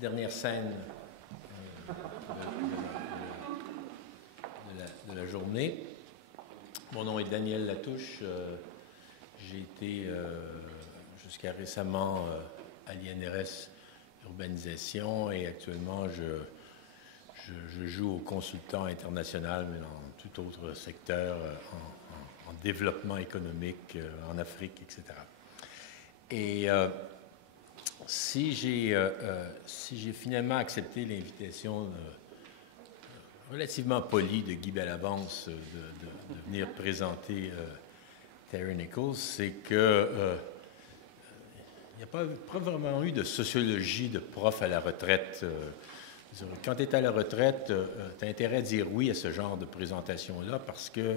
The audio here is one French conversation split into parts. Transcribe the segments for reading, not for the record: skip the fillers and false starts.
dernière scène de la journée. Mon nom est Daniel Latouche. J'ai été jusqu'à récemment à l'INRS Urbanisation et actuellement je joue au consultant international, mais dans tout autre secteur, en développement économique, en Afrique, etc. Et si j'ai finalement accepté l'invitation relativement polie de Guy Bellavance de venir présenter Terry Nichols, c'est que il n'y a pas vraiment eu de sociologie de prof à la retraite. Quand tu es à la retraite, tu as intérêt à dire oui à ce genre de présentation-là parce que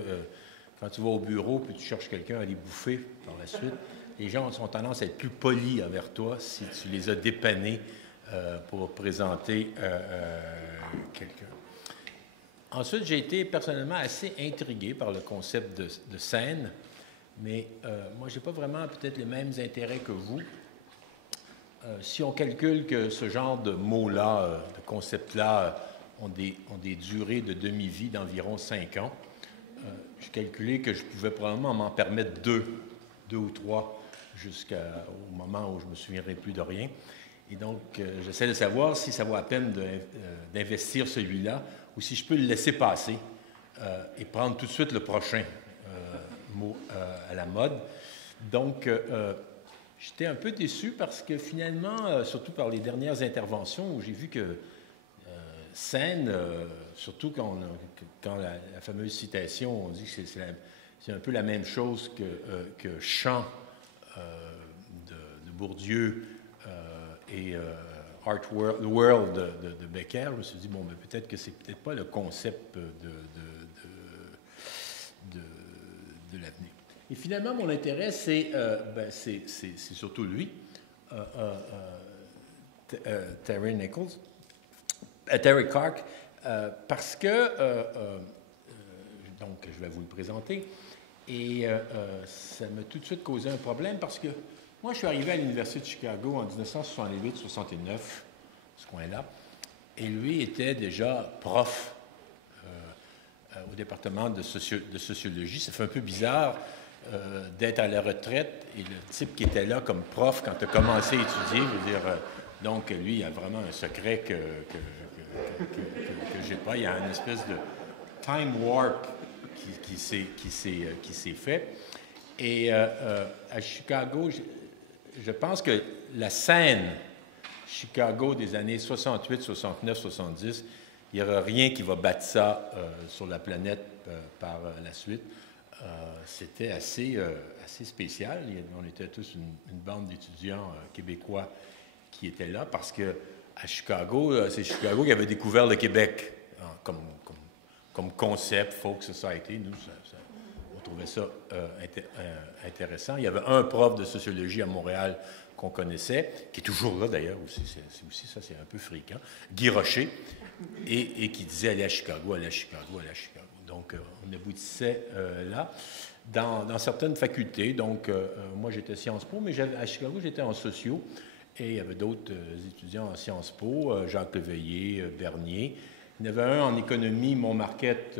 quand tu vas au bureau puis tu cherches quelqu'un à aller bouffer par la suite, les gens ont tendance à être plus polis envers toi si tu les as dépannés pour présenter quelqu'un. Ensuite, j'ai été personnellement assez intrigué par le concept de scène, mais moi, je n'ai pas vraiment peut-être les mêmes intérêts que vous. Si on calcule que ce genre de mots-là, de concepts-là, ont des durées de demi-vie d'environ 5 ans, j'ai calculé que je pouvais probablement m'en permettre deux ou trois jusqu'au moment où je ne me souviendrai plus de rien. Et donc, j'essaie de savoir si ça vaut la peine d'investir celui-là ou si je peux le laisser passer et prendre tout de suite le prochain mot à la mode. Donc, j'étais un peu déçu parce que finalement, surtout par les dernières interventions où j'ai vu que scène, surtout quand la fameuse citation, on dit que c'est un peu la même chose que chant de Bourdieu et The World de Becker. Je me suis dit, bon, mais peut-être que c'est peut-être pas le concept de l'avenir. Et finalement, mon intérêt, c'est surtout lui, Terry Nichols, Terry Clark, parce que, donc, je vais vous le présenter, et ça m'a tout de suite causé un problème parce que moi, je suis arrivé à l'Université de Chicago en 1968-69, ce coin-là, et lui était déjà prof au département de sociologie. Ça fait un peu bizarre d'être à la retraite et le type qui était là comme prof quand tu as commencé à étudier, je veux dire, donc lui, il a vraiment un secret que j'ai pas. Il y a une espèce de time warp qui s'est fait. Et à Chicago, je pense que la scène Chicago des années 68, 69, 70, il n'y aura rien qui va battre ça sur la planète par la suite. C'était assez spécial. On était tous une bande d'étudiants québécois qui étaient là parce que à Chicago, c'est Chicago qui avait découvert le Québec comme concept, folk society. Nous, on trouvait ça intéressant. Il y avait un prof de sociologie à Montréal qu'on connaissait, qui est toujours là d'ailleurs aussi, c'est un peu fréquent, Guy Rocher, et qui disait aller à Chicago, aller à Chicago, aller à Chicago. Donc, on aboutissait là. Dans certaines facultés, donc moi j'étais à Sciences Po, mais à Chicago j'étais en sociaux, et il y avait d'autres étudiants en Sciences Po, Jacques Leveillé, Bernier. Il y en avait un en économie, Montmarquette,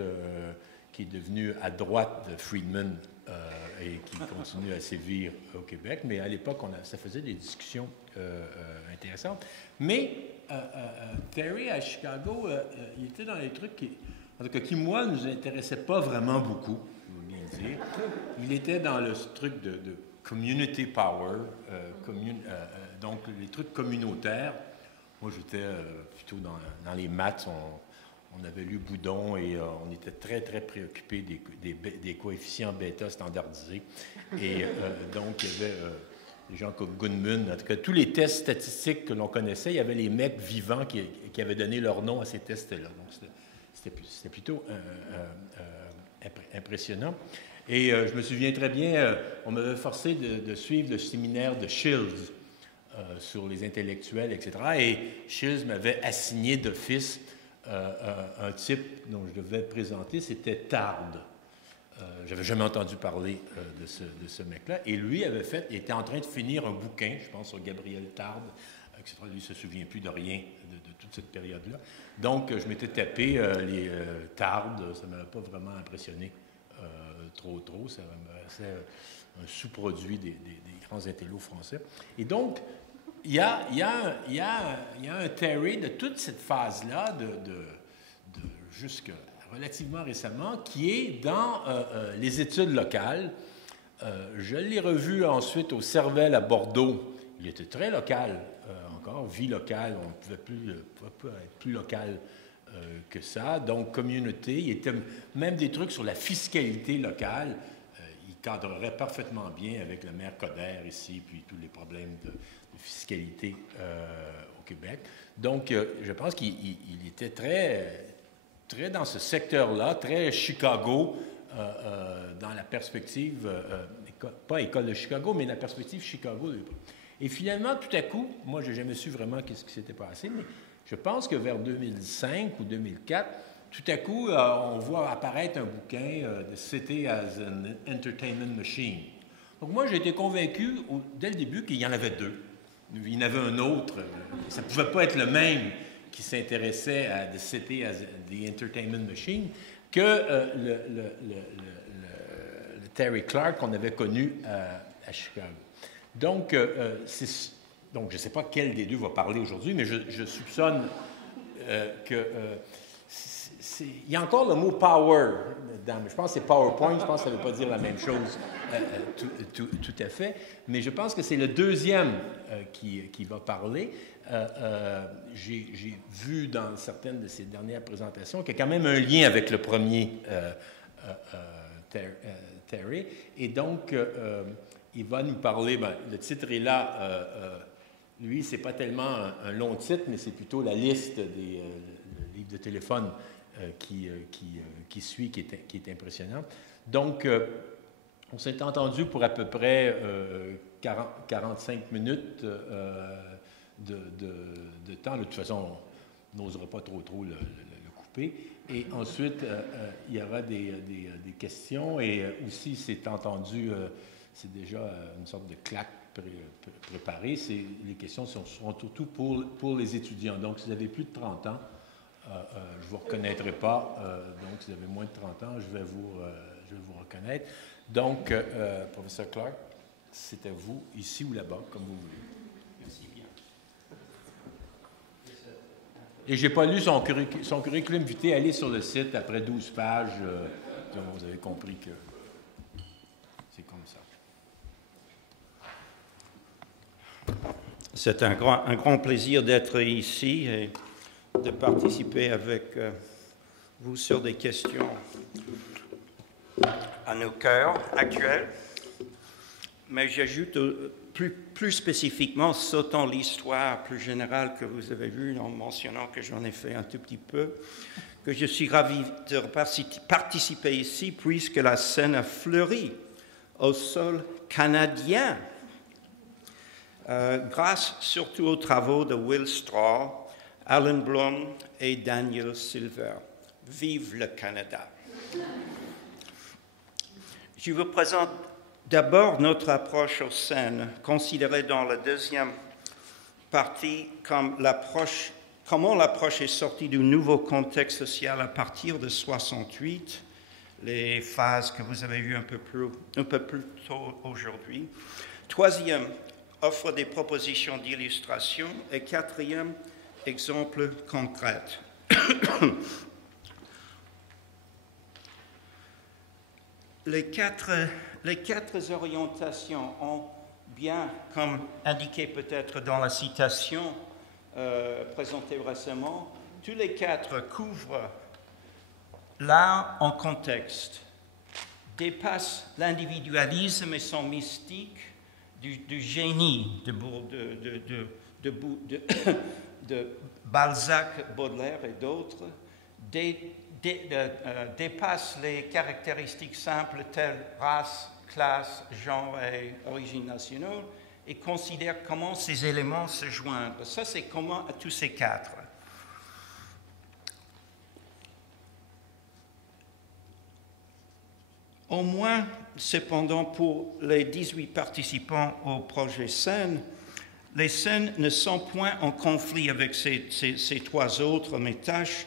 qui est devenu à droite de Friedman et qui continue à sévir au Québec. Mais à l'époque, ça faisait des discussions intéressantes. Mais Terry, à Chicago, il était dans les trucs en tout cas, qui, moi, ne nous intéressait pas vraiment beaucoup, je veux bien dire. Il était dans le truc de community power, donc les trucs communautaires. Moi, j'étais plutôt dans les maths. On avait lu Boudon et on était très, très préoccupés des coefficients bêta standardisés. Et donc, il y avait des gens comme Goodman. En tout cas, tous les tests statistiques que l'on connaissait, il y avait les mecs vivants qui avaient donné leur nom à ces tests-là. Donc, c'était plutôt impressionnant. Et je me souviens très bien, on m'avait forcé de suivre le séminaire de Shields sur les intellectuels, etc. Et Shields m'avait assigné d'office un type dont je devais présenter, c'était Tarde. J'avais jamais entendu parler de ce mec-là. Et lui il était en train de finir un bouquin, je pense, sur Gabriel Tarde, etc. Lui ne se souvient plus de rien de toute cette période-là. Donc, je m'étais tapé les tardes, ça ne m'avait pas vraiment impressionné trop. Ça me paraissait un sous-produit des grands intellos français. Et donc, il y a un Terry de toute cette phase-là, jusqu'à relativement récemment, qui est dans les études locales. Je l'ai revu ensuite au Cervelle à Bordeaux. Il était très local encore, vie locale, on ne pouvait pas être plus local que ça. Donc, communauté, il était même des trucs sur la fiscalité locale. Il cadrerait parfaitement bien avec le maire Coder ici, puis tous les problèmes de fiscalité au Québec. Donc, je pense qu'il était très dans ce secteur-là, très Chicago, dans la perspective, pas École de Chicago, mais la perspective Chicago. Et finalement, tout à coup, moi, je n'ai jamais su vraiment qu'est-ce qui s'était passé, mais je pense que vers 2005 ou 2004, tout à coup, on voit apparaître un bouquin de City as an Entertainment Machine. Donc moi, j'ai été convaincu dès le début qu'il y en avait deux. Il y en avait un autre, ça ne pouvait pas être le même qui s'intéressait à The City as the Entertainment Machine que le Terry Clark qu'on avait connu à Chicago. Donc, je ne sais pas quel des deux va parler aujourd'hui, mais je soupçonne que... il y a encore le mot « power » dedans. Je pense que c'est « PowerPoint », je pense que ça ne veut pas dire la même chose tout à fait. Mais je pense que c'est le deuxième qui va parler. J'ai vu dans certaines de ses dernières présentations qu'il y a quand même un lien avec le premier Terry. Et donc, il va nous parler, le titre est là, lui, ce n'est pas tellement un long titre, mais c'est plutôt la liste des livres de téléphone qui suit, qui est impressionnant. Donc, on s'est entendu pour à peu près 45 minutes de temps. De toute façon, on n'osera pas trop le couper. Et ensuite, il y aura des questions. Et aussi, c'est entendu, c'est déjà une sorte de claque préparée. Les questions seront surtout pour les étudiants. Donc, si vous avez plus de 30 ans, je ne vous reconnaîtrai pas. Donc, si vous avez moins de 30 ans, je vais vous reconnaître. Donc, professeur Clark, c'est à vous, ici ou là-bas, comme vous voulez. Merci bien. Et je n'ai pas lu son curriculum vitae. Allez sur le site, après 12 pages, vous avez compris que c'est comme ça. C'est un grand plaisir d'être ici et de participer avec vous sur des questions à nos cœurs actuels. Mais j'ajoute plus spécifiquement, sautant l'histoire plus générale que vous avez vue, en mentionnant que j'en ai fait un tout petit peu, que je suis ravi de participer ici puisque la scène a fleuri au sol canadien, grâce surtout aux travaux de Will Straw, Alan Blum et Daniel Silver. Vive le Canada! Je vous présente d'abord notre approche aux scènes, considérée dans la deuxième partie comme comment l'approche est sortie du nouveau contexte social à partir de 68, les phases que vous avez vues un peu plus tôt aujourd'hui. Troisième, offre des propositions d'illustration. Et quatrième, exemple concret. Les quatre orientations ont bien, comme indiqué peut-être dans la citation présentée récemment, tous les quatre couvrent l'art en contexte, dépassent l'individualisme et son mystique du génie de Balzac, Baudelaire et d'autres, dépasse les caractéristiques simples telles race, classe, genre et origine nationale et considère comment ces éléments se joignent. Ça, c'est commun à tous ces quatre. Au moins, cependant, pour les 18 participants au projet Scène, Les scènes ne sont point en conflit avec ces trois autres, mais tâchent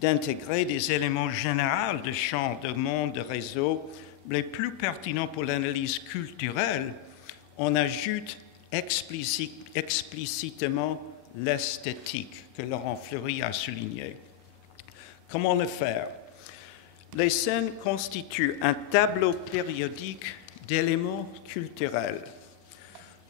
d'intégrer des éléments généraux de champ, de monde, de réseau, les plus pertinents pour l'analyse culturelle. On ajoute explicitement l'esthétique que Laurent Fleury a souligné. Comment le faire? Les scènes constituent un tableau périodique d'éléments culturels.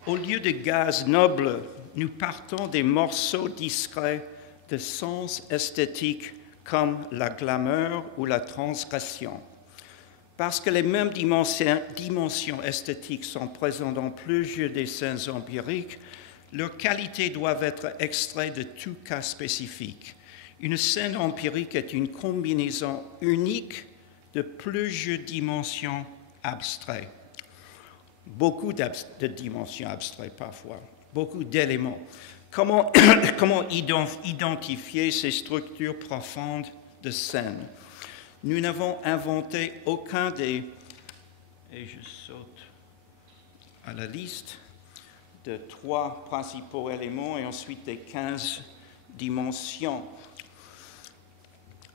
Au lieu de gaz nobles, nous partons des morceaux discrets de sens esthétique comme la glamour ou la transgression. Parce que les mêmes dimensions esthétiques sont présentes dans plusieurs des scènes empiriques, leurs qualités doivent être extraites de tout cas spécifique. Une scène empirique est une combinaison unique de plusieurs dimensions abstraites. Beaucoup de dimensions abstraites parfois, beaucoup d'éléments. Comment identifier ces structures profondes de scène? Nous n'avons inventé aucun des, et je saute à la liste, de 3 principaux éléments et ensuite des 15 dimensions.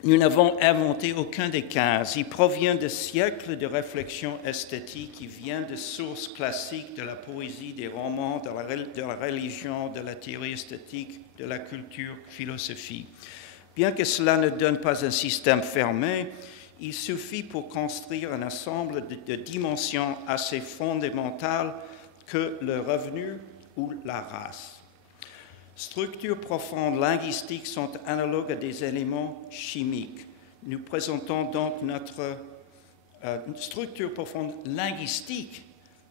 Nous n'avons inventé aucun des 15. Il provient de siècles de réflexion esthétique qui viennent de sources classiques de la poésie, des romans, de la religion, de la théorie esthétique, de la culture, philosophie. Bien que cela ne donne pas un système fermé, il suffit pour construire un ensemble de dimensions assez fondamentales que le revenu ou la race. Structures profondes linguistiques sont analogues à des éléments chimiques. Nous présentons donc notre structures profondes linguistiques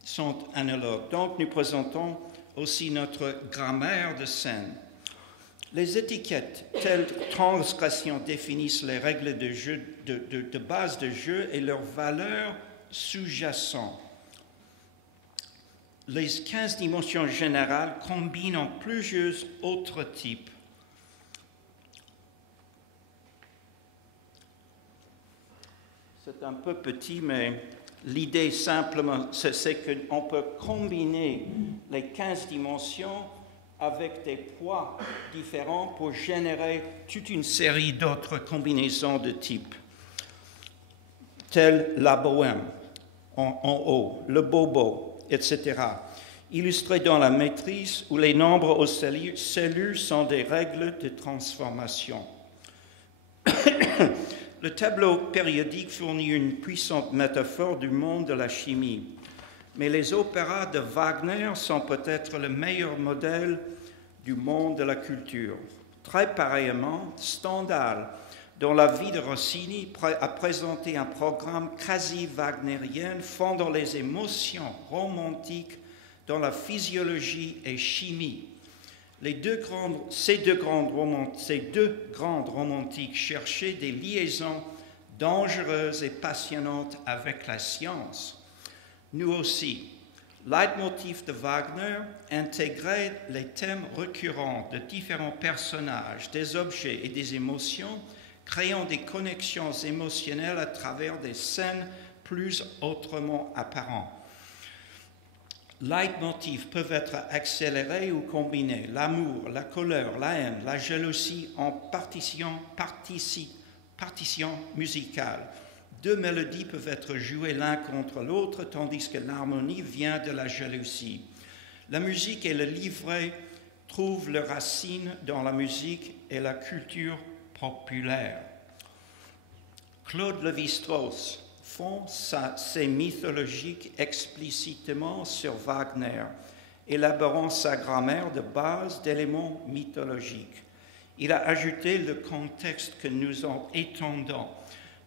sont analogues. Donc nous présentons aussi notre grammaire de scène. Les étiquettes telles que transgression définissent les règles de jeu, de base de jeu et leurs valeurs sous-jacentes. Les 15 dimensions générales combinent en plusieurs autres types. C'est un peu petit, mais l'idée simplement, c'est qu'on peut combiner les 15 dimensions avec des poids différents pour générer toute une série d'autres combinaisons de types, telles la bohème en haut, le bobo, etc., illustrés dans la maîtrise où les nombres aux cellules sont des règles de transformation. Le tableau périodique fournit une puissante métaphore du monde de la chimie, mais les opéras de Wagner sont peut-être le meilleur modèle du monde de la culture. Très pareillement, Stendhal, dont la vie de Rossini a présenté un programme quasi wagnérien fondant les émotions romantiques dans la physiologie et chimie. Ces deux grandes romantiques cherchaient des liaisons dangereuses et passionnantes avec la science. Nous aussi, leitmotiv de Wagner intégrait les thèmes récurrents de différents personnages, des objets et des émotions, créant des connexions émotionnelles à travers des scènes plus autrement apparentes. Leitmotifs peuvent être accélérés ou combinés. L'amour, la colère, la haine, la jalousie en partition musicale. Deux mélodies peuvent être jouées l'un contre l'autre, tandis que l'harmonie vient de la jalousie. La musique et le livret trouvent leurs racines dans la musique et la culture populaire. Claude Lévi-Strauss fonde ses mythologiques explicitement sur Wagner, élaborant sa grammaire de base d'éléments mythologiques. Il a ajouté le contexte que nous en étendons.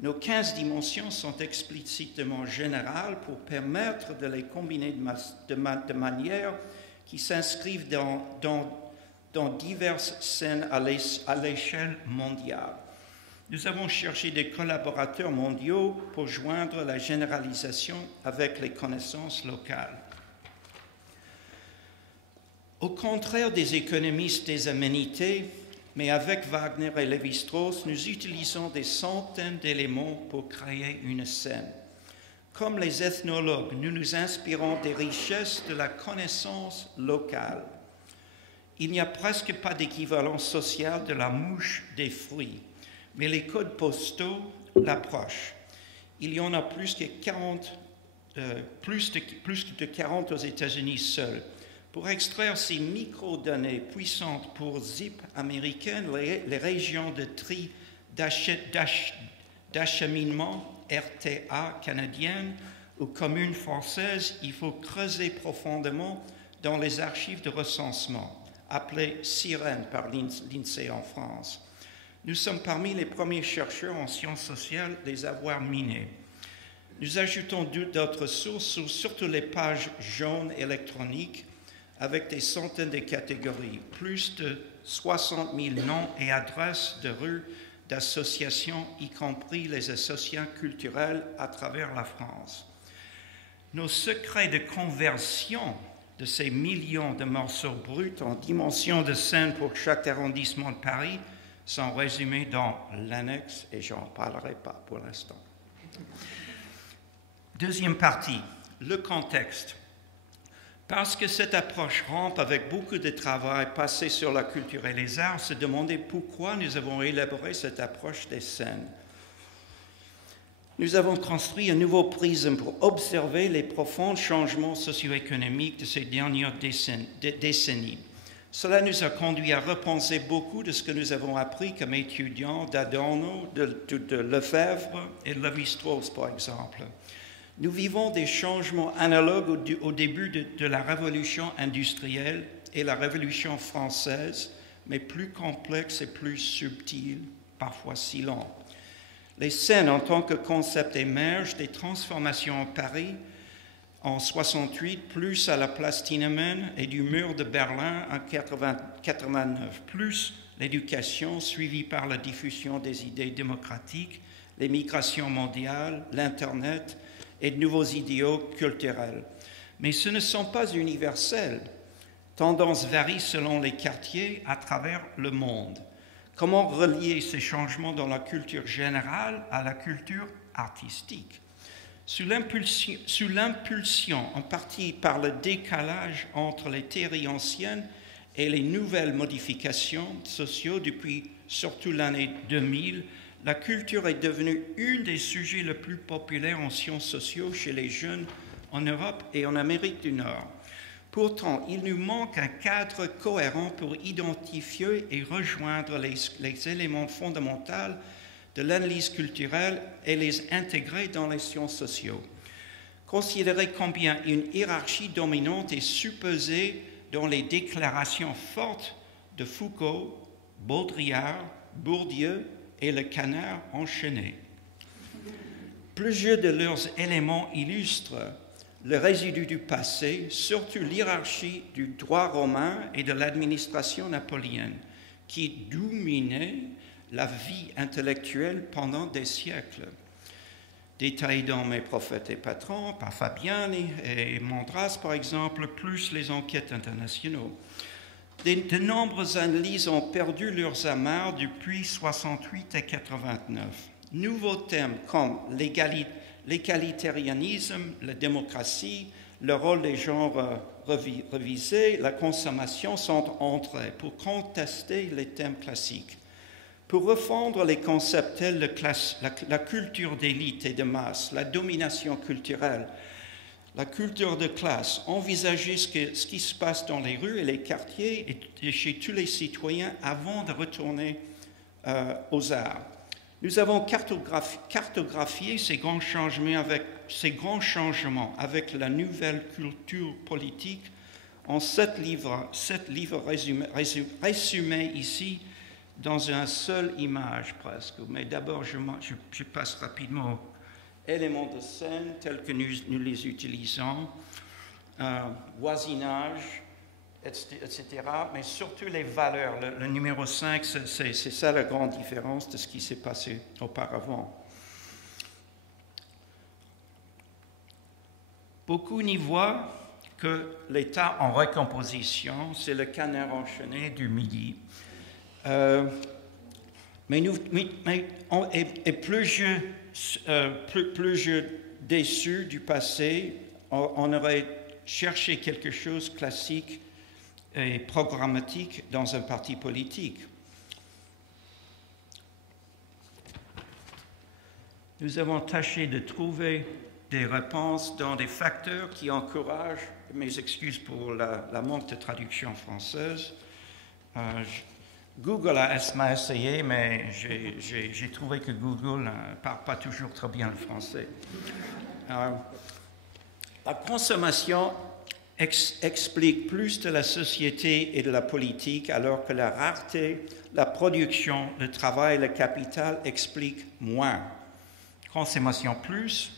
Nos 15 dimensions sont explicitement générales pour permettre de les combiner de manière qui s'inscrivent dans diverses scènes à l'échelle mondiale. Nous avons cherché des collaborateurs mondiaux pour joindre la généralisation avec les connaissances locales. Au contraire des économistes des aménités, mais avec Wagner et Lévi-Strauss, nous utilisons des centaines d'éléments pour créer une scène. Comme les ethnologues, nous nous inspirons des richesses de la connaissance locale. Il n'y a presque pas d'équivalent social de la mouche des fruits, mais les codes postaux l'approchent. Il y en a plus de 40 aux États-Unis seuls. Pour extraire ces microdonnées puissantes pour ZIP américaines, les régions de tri d'acheminement RTA canadiennes ou communes françaises, il faut creuser profondément dans les archives de recensement, appelées SIREN par l'INSEE en France. Nous sommes parmi les premiers chercheurs en sciences sociales à les avoir minés. Nous ajoutons d'autres sources, surtout les pages jaunes électroniques, avec des centaines de catégories, plus de 60 000 noms et adresses de rues, d'associations, y compris les associations culturelles à travers la France. Nos secrets de conversion de ces millions de morceaux bruts en dimensions de scène pour chaque arrondissement de Paris sont résumés dans l'annexe et j'en parlerai pas pour l'instant. Deuxième partie, le contexte. Parce que cette approche rampe avec beaucoup de travail passé sur la culture et les arts, se demander pourquoi nous avons élaboré cette approche des scènes. Nous avons construit un nouveau prisme pour observer les profonds changements socio-économiques de ces dernières décennies. Cela nous a conduit à repenser beaucoup de ce que nous avons appris comme étudiants d'Adorno, de Lefebvre et de Lévi-Strauss, par exemple. Nous vivons des changements analogues au début de la révolution industrielle et la révolution française, mais plus complexes et plus subtils, parfois si lents. Les scènes en tant que concept émergent des transformations à Paris en 68, plus à la place Tiananmen et du mur de Berlin en 89, plus l'éducation suivie par la diffusion des idées démocratiques, les migrations mondiales, l'Internet et de nouveaux idéaux culturels. Mais ce ne sont pas universels. Tendances varient selon les quartiers à travers le monde. Comment relier ces changements dans la culture générale à la culture artistique? Sous l'impulsion, en partie par le décalage entre les théories anciennes et les nouvelles modifications sociales depuis surtout l'année 2000, la culture est devenue un des sujets les plus populaires en sciences sociales chez les jeunes en Europe et en Amérique du Nord. Pourtant, il nous manque un cadre cohérent pour identifier et rejoindre les éléments fondamentaux de l'analyse culturelle et les intégrer dans les sciences sociales. Considérer combien une hiérarchie dominante est supposée dans les déclarations fortes de Foucault, Baudrillard, Bourdieu et le canard enchaîné. Plusieurs de leurs éléments illustrent le résidu du passé, surtout l'hiérarchie du droit romain et de l'administration napoléonienne, qui dominait la vie intellectuelle pendant des siècles. Détaillé dans Mes prophètes et patrons, par Fabiani et Mandras, par exemple, plus les enquêtes internationales. De nombreuses analyses ont perdu leurs amarres depuis 68 et 89. Nouveaux thèmes comme l'égalitarisme, la démocratie, le rôle des genres revisés, la consommation sont entrés pour contester les thèmes classiques. Pour refondre les concepts tels que la culture d'élite et de masse, la domination culturelle, la culture de classe, envisager ce qui se passe dans les rues et les quartiers et chez tous les citoyens avant de retourner aux arts. Nous avons cartographié ces grands changements avec la nouvelle culture politique en 7 livres résumés ici dans une seule image presque. Mais d'abord, je passe rapidement aux éléments de scène tels que nous les utilisons, voisinage, etc. Mais surtout les valeurs. Le numéro 5, c'est ça la grande différence de ce qui s'est passé auparavant. Beaucoup n'y voient que l'État en recomposition, c'est le canard enchaîné du Midi. Mais plus je déçu du passé, on aurait cherché quelque chose de classique et programmatique dans un parti politique. Nous avons tâché de trouver des réponses dans des facteurs qui encouragent, mes excuses pour la manque de traduction française. Google m'a essayé, mais j'ai trouvé que Google ne parle pas toujours très bien le français. La consommation explique plus de la société et de la politique, alors que la rareté, la production, le travail, le capital expliquent moins. Consommation plus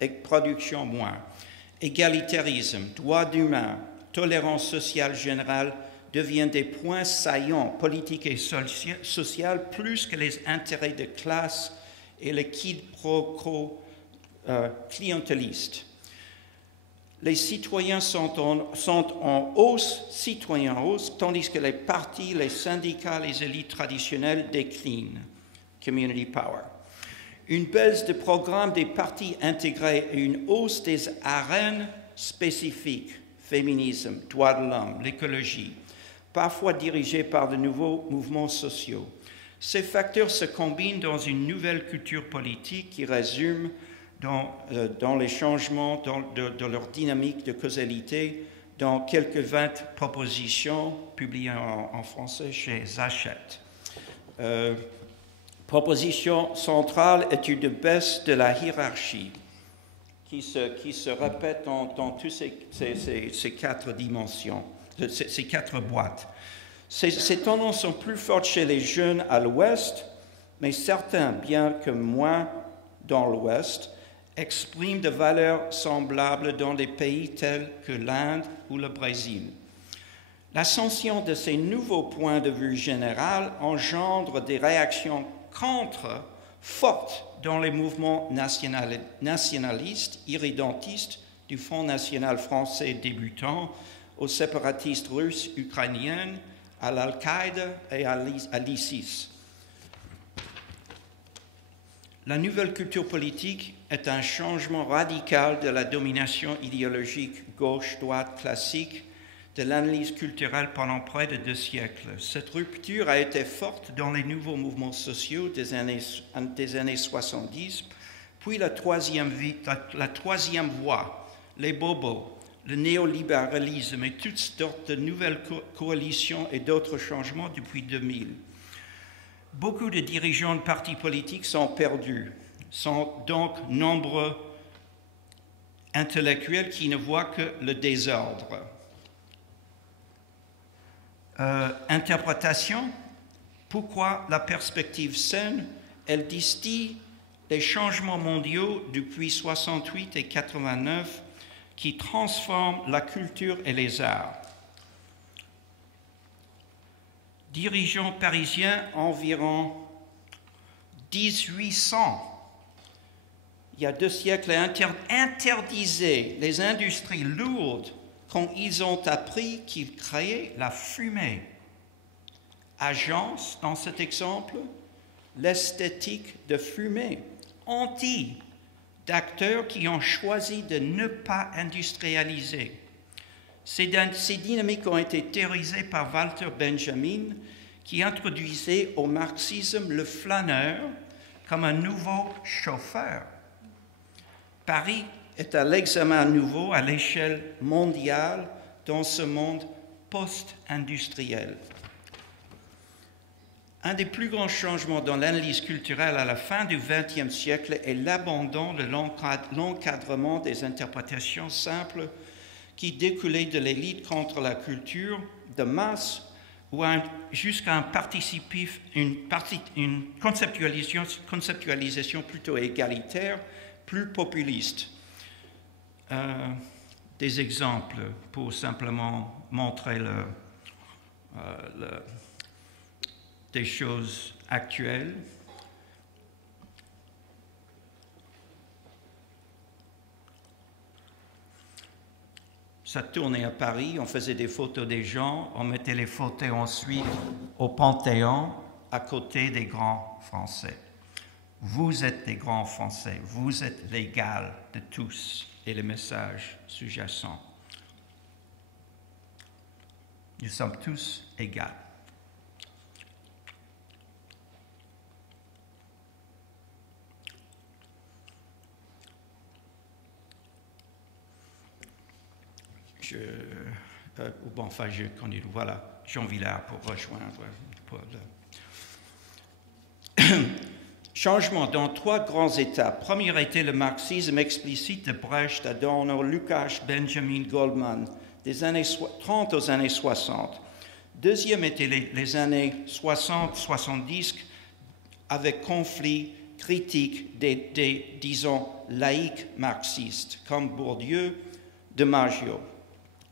et production moins. Égalitarisme, droits humains, tolérance sociale générale deviennent des points saillants politiques et sociaux plus que les intérêts de classe et le quid pro quo clientéliste. Les citoyens sont en hausse, tandis que les partis, les syndicats, les élites traditionnelles déclinent. Community power. Une baisse de programme des partis intégrés et une hausse des arènes spécifiques, féminisme, droits de l'homme, l'écologie, parfois dirigées par de nouveaux mouvements sociaux. Ces facteurs se combinent dans une nouvelle culture politique qui résume dans les changements de leur dynamique de causalité dans quelques 20 propositions publiées en français chez Hachette. Proposition centrale est une baisse de la hiérarchie qui se répète dans toutes ces quatre dimensions, ces quatre boîtes. Ces tendances sont plus fortes chez les jeunes à l'Ouest, mais certains, bien que moins dans l'Ouest, expriment des valeurs semblables dans des pays tels que l'Inde ou le Brésil. L'ascension de ces nouveaux points de vue généraux engendre des réactions contre fortes dans les mouvements nationalistes, irrédentistes, du Front national français débutant aux séparatistes russes, ukrainiens, à l'Al-Qaïda et à l'ISIS. La nouvelle culture politique est un changement radical de la domination idéologique gauche-droite classique de l'analyse culturelle pendant près de 2 siècles. Cette rupture a été forte dans les nouveaux mouvements sociaux des années 70, puis la troisième voie, les bobos, le néolibéralisme et toutes sortes de nouvelles coalitions et d'autres changements depuis 2000. Beaucoup de dirigeants de partis politiques sont perdus, sont donc nombreux intellectuels qui ne voient que le désordre. Interprétation, pourquoi la perspective saine, elle distille les changements mondiaux depuis 68 et 89 qui transforment la culture et les arts. Dirigeants parisiens environ 1800, il y a 2 siècles, interdisaient les industries lourdes quand ils ont appris qu'ils créaient la fumée. Agence, dans cet exemple, l'esthétique de fumée, d'acteurs qui ont choisi de ne pas industrialiser. Ces dynamiques ont été théorisées par Walter Benjamin, qui introduisait au marxisme le flâneur comme un nouveau chauffeur. Paris est à l'examen nouveau à l'échelle mondiale dans ce monde post-industriel. Un des plus grands changements dans l'analyse culturelle à la fin du XXe siècle est l'abandon de l'encadrement des interprétations simples qui découlaient de l'élite contre la culture de masse ou jusqu'à une conceptualisation plutôt égalitaire, plus populiste. Des exemples pour simplement montrer des choses actuelles. Ça tournait à Paris, on faisait des photos des gens, on mettait les photos ensuite au Panthéon à côté des grands Français. Vous êtes des grands Français, vous êtes l'égal de tous, et le message sous-jacent. Nous sommes tous égaux. Je connais, voilà, Jean Villard pour rejoindre. Changement dans 3 grands étapes. Premier était le marxisme explicite de Brecht, Adorno, Lukács, Benjamin, Goldman, des années 30 aux années 60. Deuxième était les années 60-70, avec conflit critique des, disons, laïcs marxistes, comme Bourdieu, de Maggio.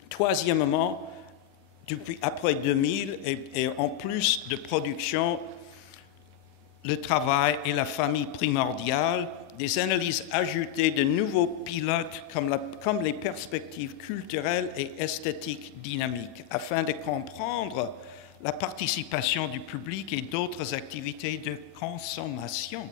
Troisièmement, après 2000, et en plus de production, le travail et la famille primordiale, des analyses ajoutées de nouveaux pilotes comme les perspectives culturelles et esthétiques dynamiques, afin de comprendre la participation du public et d'autres activités de consommation.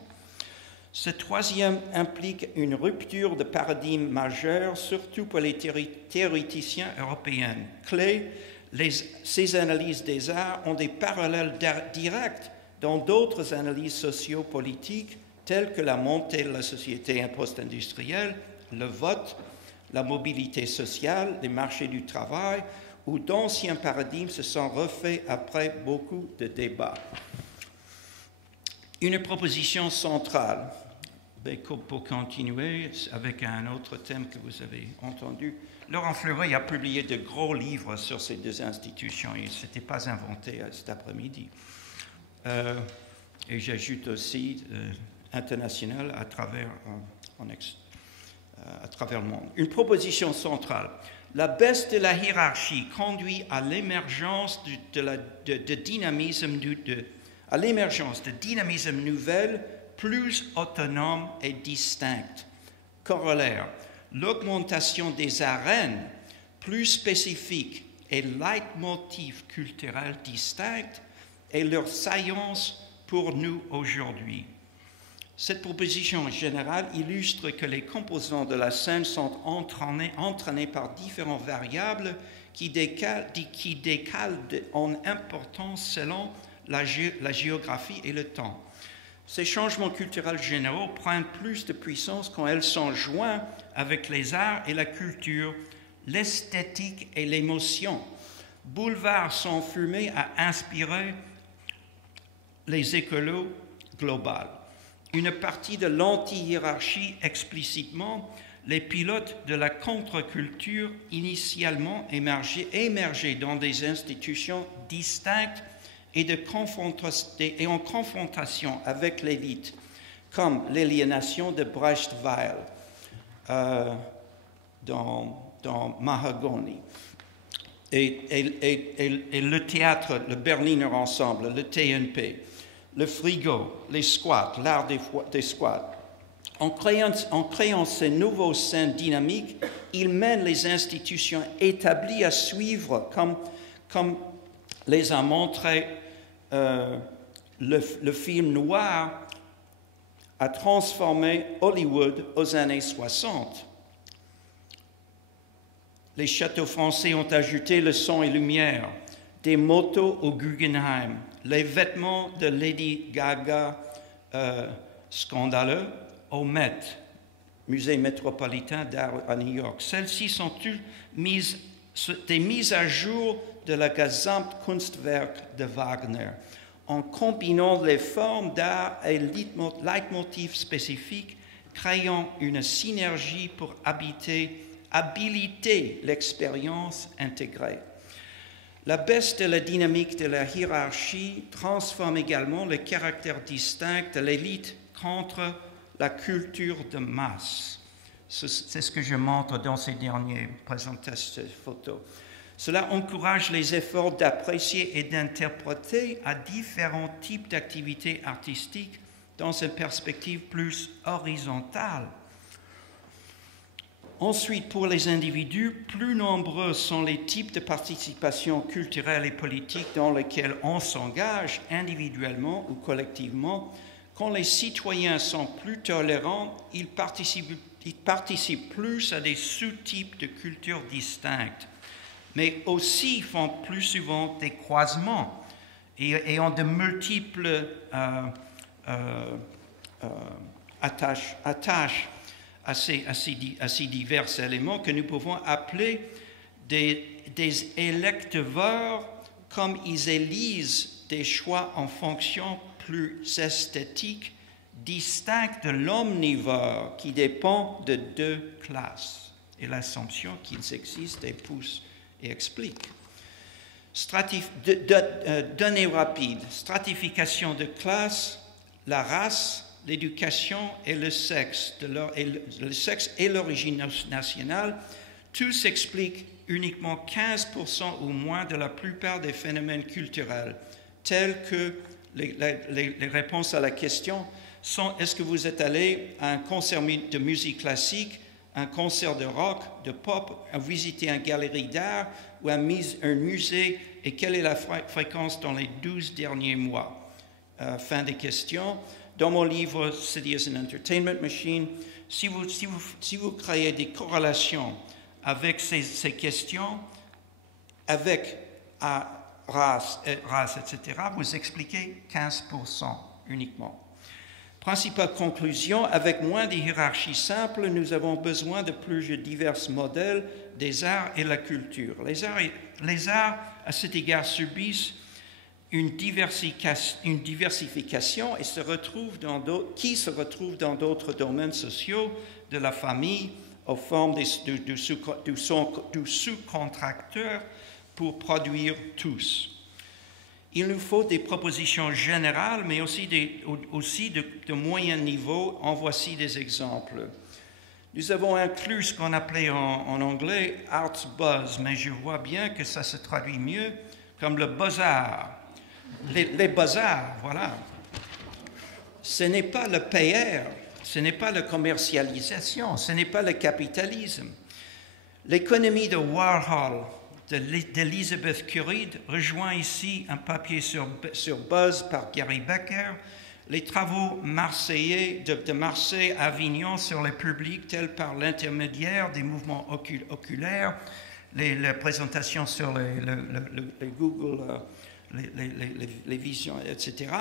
Ce troisième implique une rupture de paradigme majeure, surtout pour les théoriciens européens. Clés, ces analyses des arts ont des parallèles directs dans d'autres analyses sociopolitiques telles que la montée de la société post-industrielle, le vote, la mobilité sociale, les marchés du travail, où d'anciens paradigmes se sont refaits après beaucoup de débats. Une proposition centrale, pour continuer avec un autre thème que vous avez entendu, Laurent Fleury a publié de gros livres sur ces 2 institutions. Il ne s'était pas inventé cet après-midi. Et j'ajoute aussi international à travers le monde. Une proposition centrale. La baisse de la hiérarchie conduit à l'émergence de dynamisme nouvelles, plus autonomes et distinctes. Corollaire, l'augmentation des arènes plus spécifiques et leitmotifs culturels distincts et leur saillance pour nous aujourd'hui. Cette proposition générale illustre que les composants de la scène sont entraînés par différentes variables qui décalent en importance selon la géographie et le temps. Ces changements culturels généraux prennent plus de puissance quand elles sont joints avec les arts et la culture, l'esthétique et l'émotion. Boulevard sans fumée a inspiré les écolos globales. Une partie de l'anti-hiérarchie explicitement, les pilotes de la contre-culture initialement émergés dans des institutions distinctes et en confrontation avec l'élite, comme l'aliénation de Brecht-Weil dans Mahagoni, et le théâtre, le Berliner Ensemble, le TNP, le frigo, les squats, l'art des squats. En créant ces nouveaux scènes dynamiques, ils mènent les institutions établies à suivre, comme les a montré le film noir a transformé Hollywood aux années 60. Les châteaux français ont ajouté le son et lumière, des motos au Guggenheim, les vêtements de Lady Gaga scandaleux au Met, Musée métropolitain d'art à New York. Celles-ci sont toutes des mises à jour de la Gesamtkunstwerk de Wagner, en combinant les formes d'art et leitmotifs spécifiques, créant une synergie pour habiliter l'expérience intégrée. La baisse de la dynamique de la hiérarchie transforme également le caractère distinct de l'élite contre la culture de masse. C'est ce que je montre dans ces dernières présentations photos. Cela encourage les efforts d'apprécier et d'interpréter à différents types d'activités artistiques dans une perspective plus horizontale. Ensuite, pour les individus, plus nombreux sont les types de participation culturelle et politique dans lesquels on s'engage individuellement ou collectivement. Quand les citoyens sont plus tolérants, ils participent plus à des sous-types de cultures distinctes. mais aussi font plus souvent des croisements et ont de multiples attaches à ces divers éléments que nous pouvons appeler des électiveurs, comme ils élisent des choix en fonction plus esthétique, distincts de l'omnivore qui dépend de deux classes, et l'assumption qu'ils existent et poussent et expliquent. Données rapides, stratification de classe, la race, l'éducation et le sexe, et l'origine nationale, tout s'explique uniquement 15% ou moins de la plupart des phénomènes culturels, tels que les réponses à la question sont: est-ce que vous êtes allé à un concert de musique classique, un concert de rock, de pop, à visiter une galerie d'art ou un musée, et quelle est la fréquence dans les 12 derniers mois? Fin des questions. Dans mon livre « City as an Entertainment Machine », si vous créez des corrélations avec ces questions, avec race, etc., vous expliquez 15% uniquement. Principale conclusion, avec moins de hiérarchies simples, nous avons besoin de plus de divers modèles des arts et la culture. Les arts à cet égard, subissent une diversification et se retrouvent qui se retrouvent dans d'autres domaines sociaux, de la famille aux formes du sous-contracteur pour produire tous. Il nous faut des propositions générales, mais aussi de moyen niveau. En voici des exemples. Nous avons inclus ce qu'on appelait en anglais « arts buzz », mais je vois bien que ça se traduit mieux comme le beaux-arts. Les beaux-arts, voilà. Ce n'est pas le PR, ce n'est pas la commercialisation, ce n'est pas le capitalisme. L'économie de Warhol, d'Elizabeth Currid, rejoint ici un papier sur Buzz par Gary Becker, les travaux marseillais de Marseille à Avignon sur le public, tels par l'intermédiaire des mouvements oculaires, les présentations sur les Google, les visions, etc.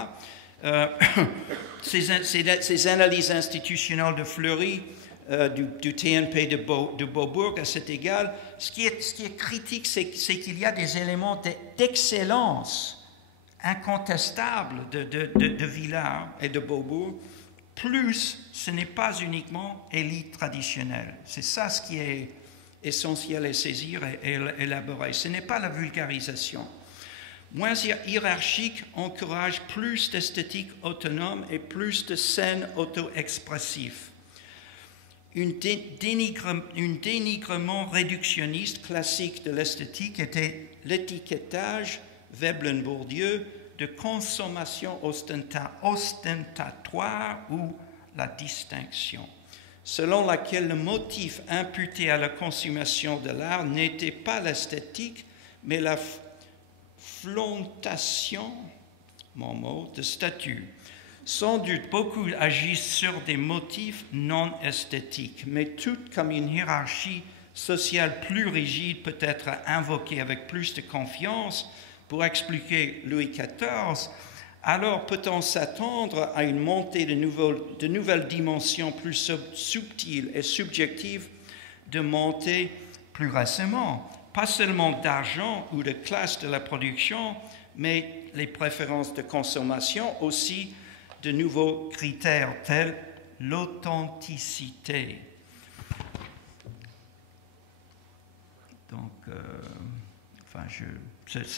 Ces analyses institutionnelles de Fleury, du TNP de Beaubourg à cet égard, ce qui est critique, c'est qu'il y a des éléments d'excellence incontestables de Villard et de Beaubourg, plus ce n'est pas uniquement élite traditionnelle. C'est ça ce qui est essentiel à saisir et élaborer. Ce n'est pas la vulgarisation. Moins hiérarchique encourage plus d'esthétique autonome et plus de scènes auto-expressives. Un dénigrement réductionniste classique de l'esthétique était l'étiquetage, Veblen-Bourdieu, de consommation ostentatoire ou la distinction, selon laquelle le motif imputé à la consommation de l'art n'était pas l'esthétique, mais la flauntation, mon mot, de statut. Sans doute, beaucoup agissent sur des motifs non esthétiques, mais toute comme une hiérarchie sociale plus rigide peut être invoquée avec plus de confiance pour expliquer Louis XIV, alors peut-on s'attendre à une montée de nouvelles dimensions plus subtiles et subjectives de montée plus récemment, pas seulement d'argent ou de classe de la production, mais les préférences de consommation aussi, de nouveaux critères tels l'authenticité. Donc,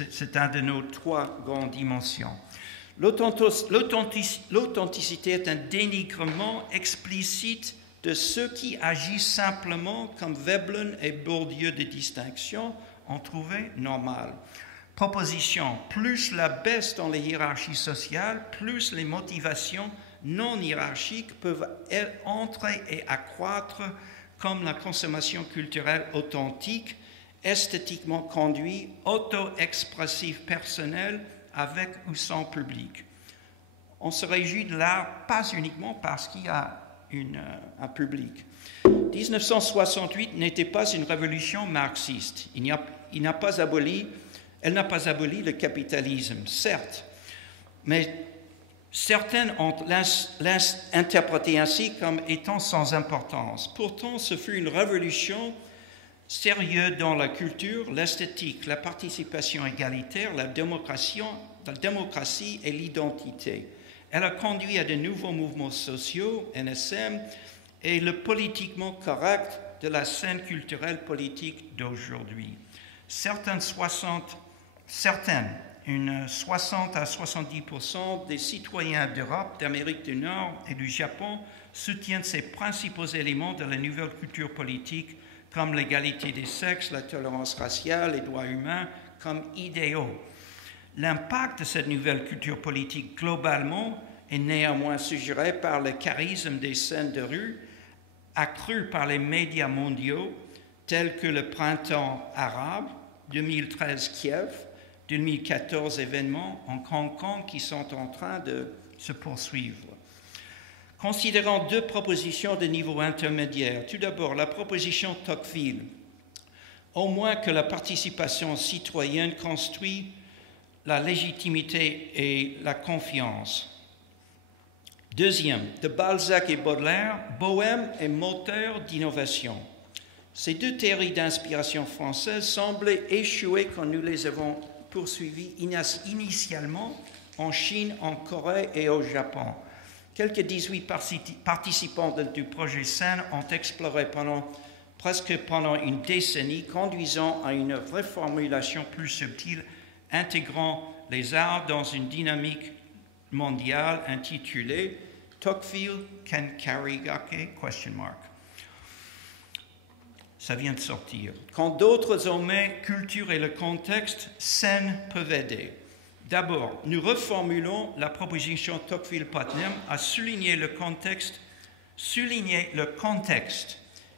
c'est un de nos trois grandes dimensions. L'authenticité est un dénigrement explicite de ceux qui agissent simplement comme Veblen et Bourdieu de distinction ont trouvé normal. Proposition, plus la baisse dans les hiérarchies sociales, plus les motivations non hiérarchiques peuvent entrer et accroître, comme la consommation culturelle authentique, esthétiquement conduite, auto-expressive personnelle, avec ou sans public. On se réjouit de l'art, pas uniquement parce qu'il y a un public. 1968 n'était pas une révolution marxiste. Elle n'a pas aboli le capitalisme, certes, mais certains ont l'interprété ainsi comme étant sans importance. Pourtant, ce fut une révolution sérieuse dans la culture, l'esthétique, la participation égalitaire, la démocratie et l'identité. Elle a conduit à de nouveaux mouvements sociaux, NSM, et le politiquement correct de la scène culturelle politique d'aujourd'hui. Certaines, 60 à 70% des citoyens d'Europe, d'Amérique du Nord et du Japon soutiennent ces principaux éléments de la nouvelle culture politique comme l'égalité des sexes, la tolérance raciale, les droits humains comme idéaux. L'impact de cette nouvelle culture politique globalement est néanmoins suggéré par le charisme des scènes de rue, accru par les médias mondiaux tels que le Printemps arabe, 2013 Kiev, 2014 événements en Hong Kong qui sont en train de se poursuivre. Considérons deux propositions de niveau intermédiaire. Tout d'abord, la proposition Tocqueville. Au moins que la participation citoyenne construit la légitimité et la confiance. Deuxième, de Balzac et Baudelaire, bohème est moteur d'innovation. Ces deux théories d'inspiration française semblaient échouer quand nous les avons poursuivies initialement en Chine, en Corée et au Japon. Quelques 18 participants du projet Scène ont exploré presque pendant une décennie, conduisant à une reformulation plus subtile, intégrant les arts dans une dynamique mondiale intitulée Tocqueville Kankarigake ? Ça vient de sortir. Quand d'autres hommes, culture et le contexte, scène peuvent aider. D'abord, nous reformulons la proposition Tocqueville-Putnam à souligner le contexte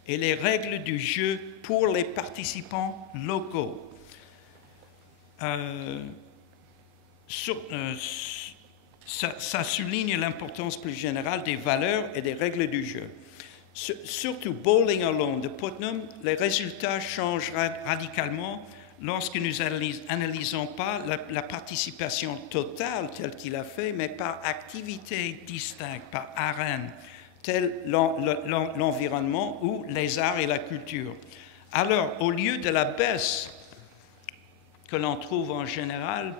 et les règles du jeu pour les participants locaux. Ça souligne l'importance plus générale des valeurs et des règles du jeu. Surtout Bowling Alone de Putnam, les résultats changent radicalement lorsque nous analysons pas la participation totale telle qu'il a fait, mais par activité distincte, par arène, tel l'environnement ou les arts et la culture. Alors, au lieu de la baisse que l'on trouve en général,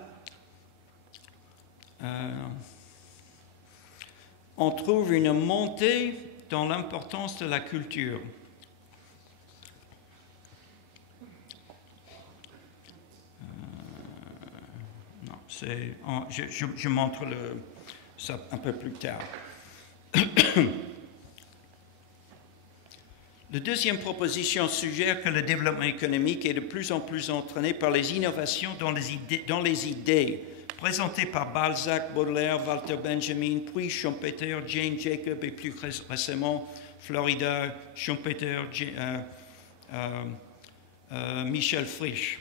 on trouve une montée dans l'importance de la culture. Je montre ça un peu plus tard. La deuxième proposition suggère que le développement économique est de plus en plus entraîné par les innovations dans les idées présentées par Balzac, Baudelaire, Walter Benjamin, puis Schumpeter, Jane Jacob et plus récemment Florida, Schumpeter, Michel Frisch.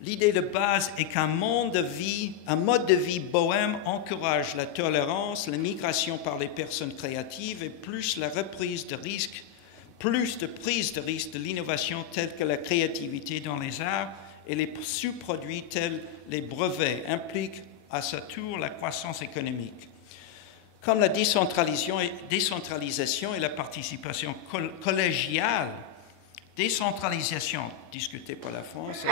L'idée de base est qu'un mode de vie bohème encourage la tolérance, la migration par les personnes créatives et plus la reprise de risques, plus de prise de risque de l'innovation telle que la créativité dans les arts et les sous-produits tels les brevets impliquent à sa tour la croissance économique. Comme la décentralisation et la participation collégiale, décentralisation discutée par la France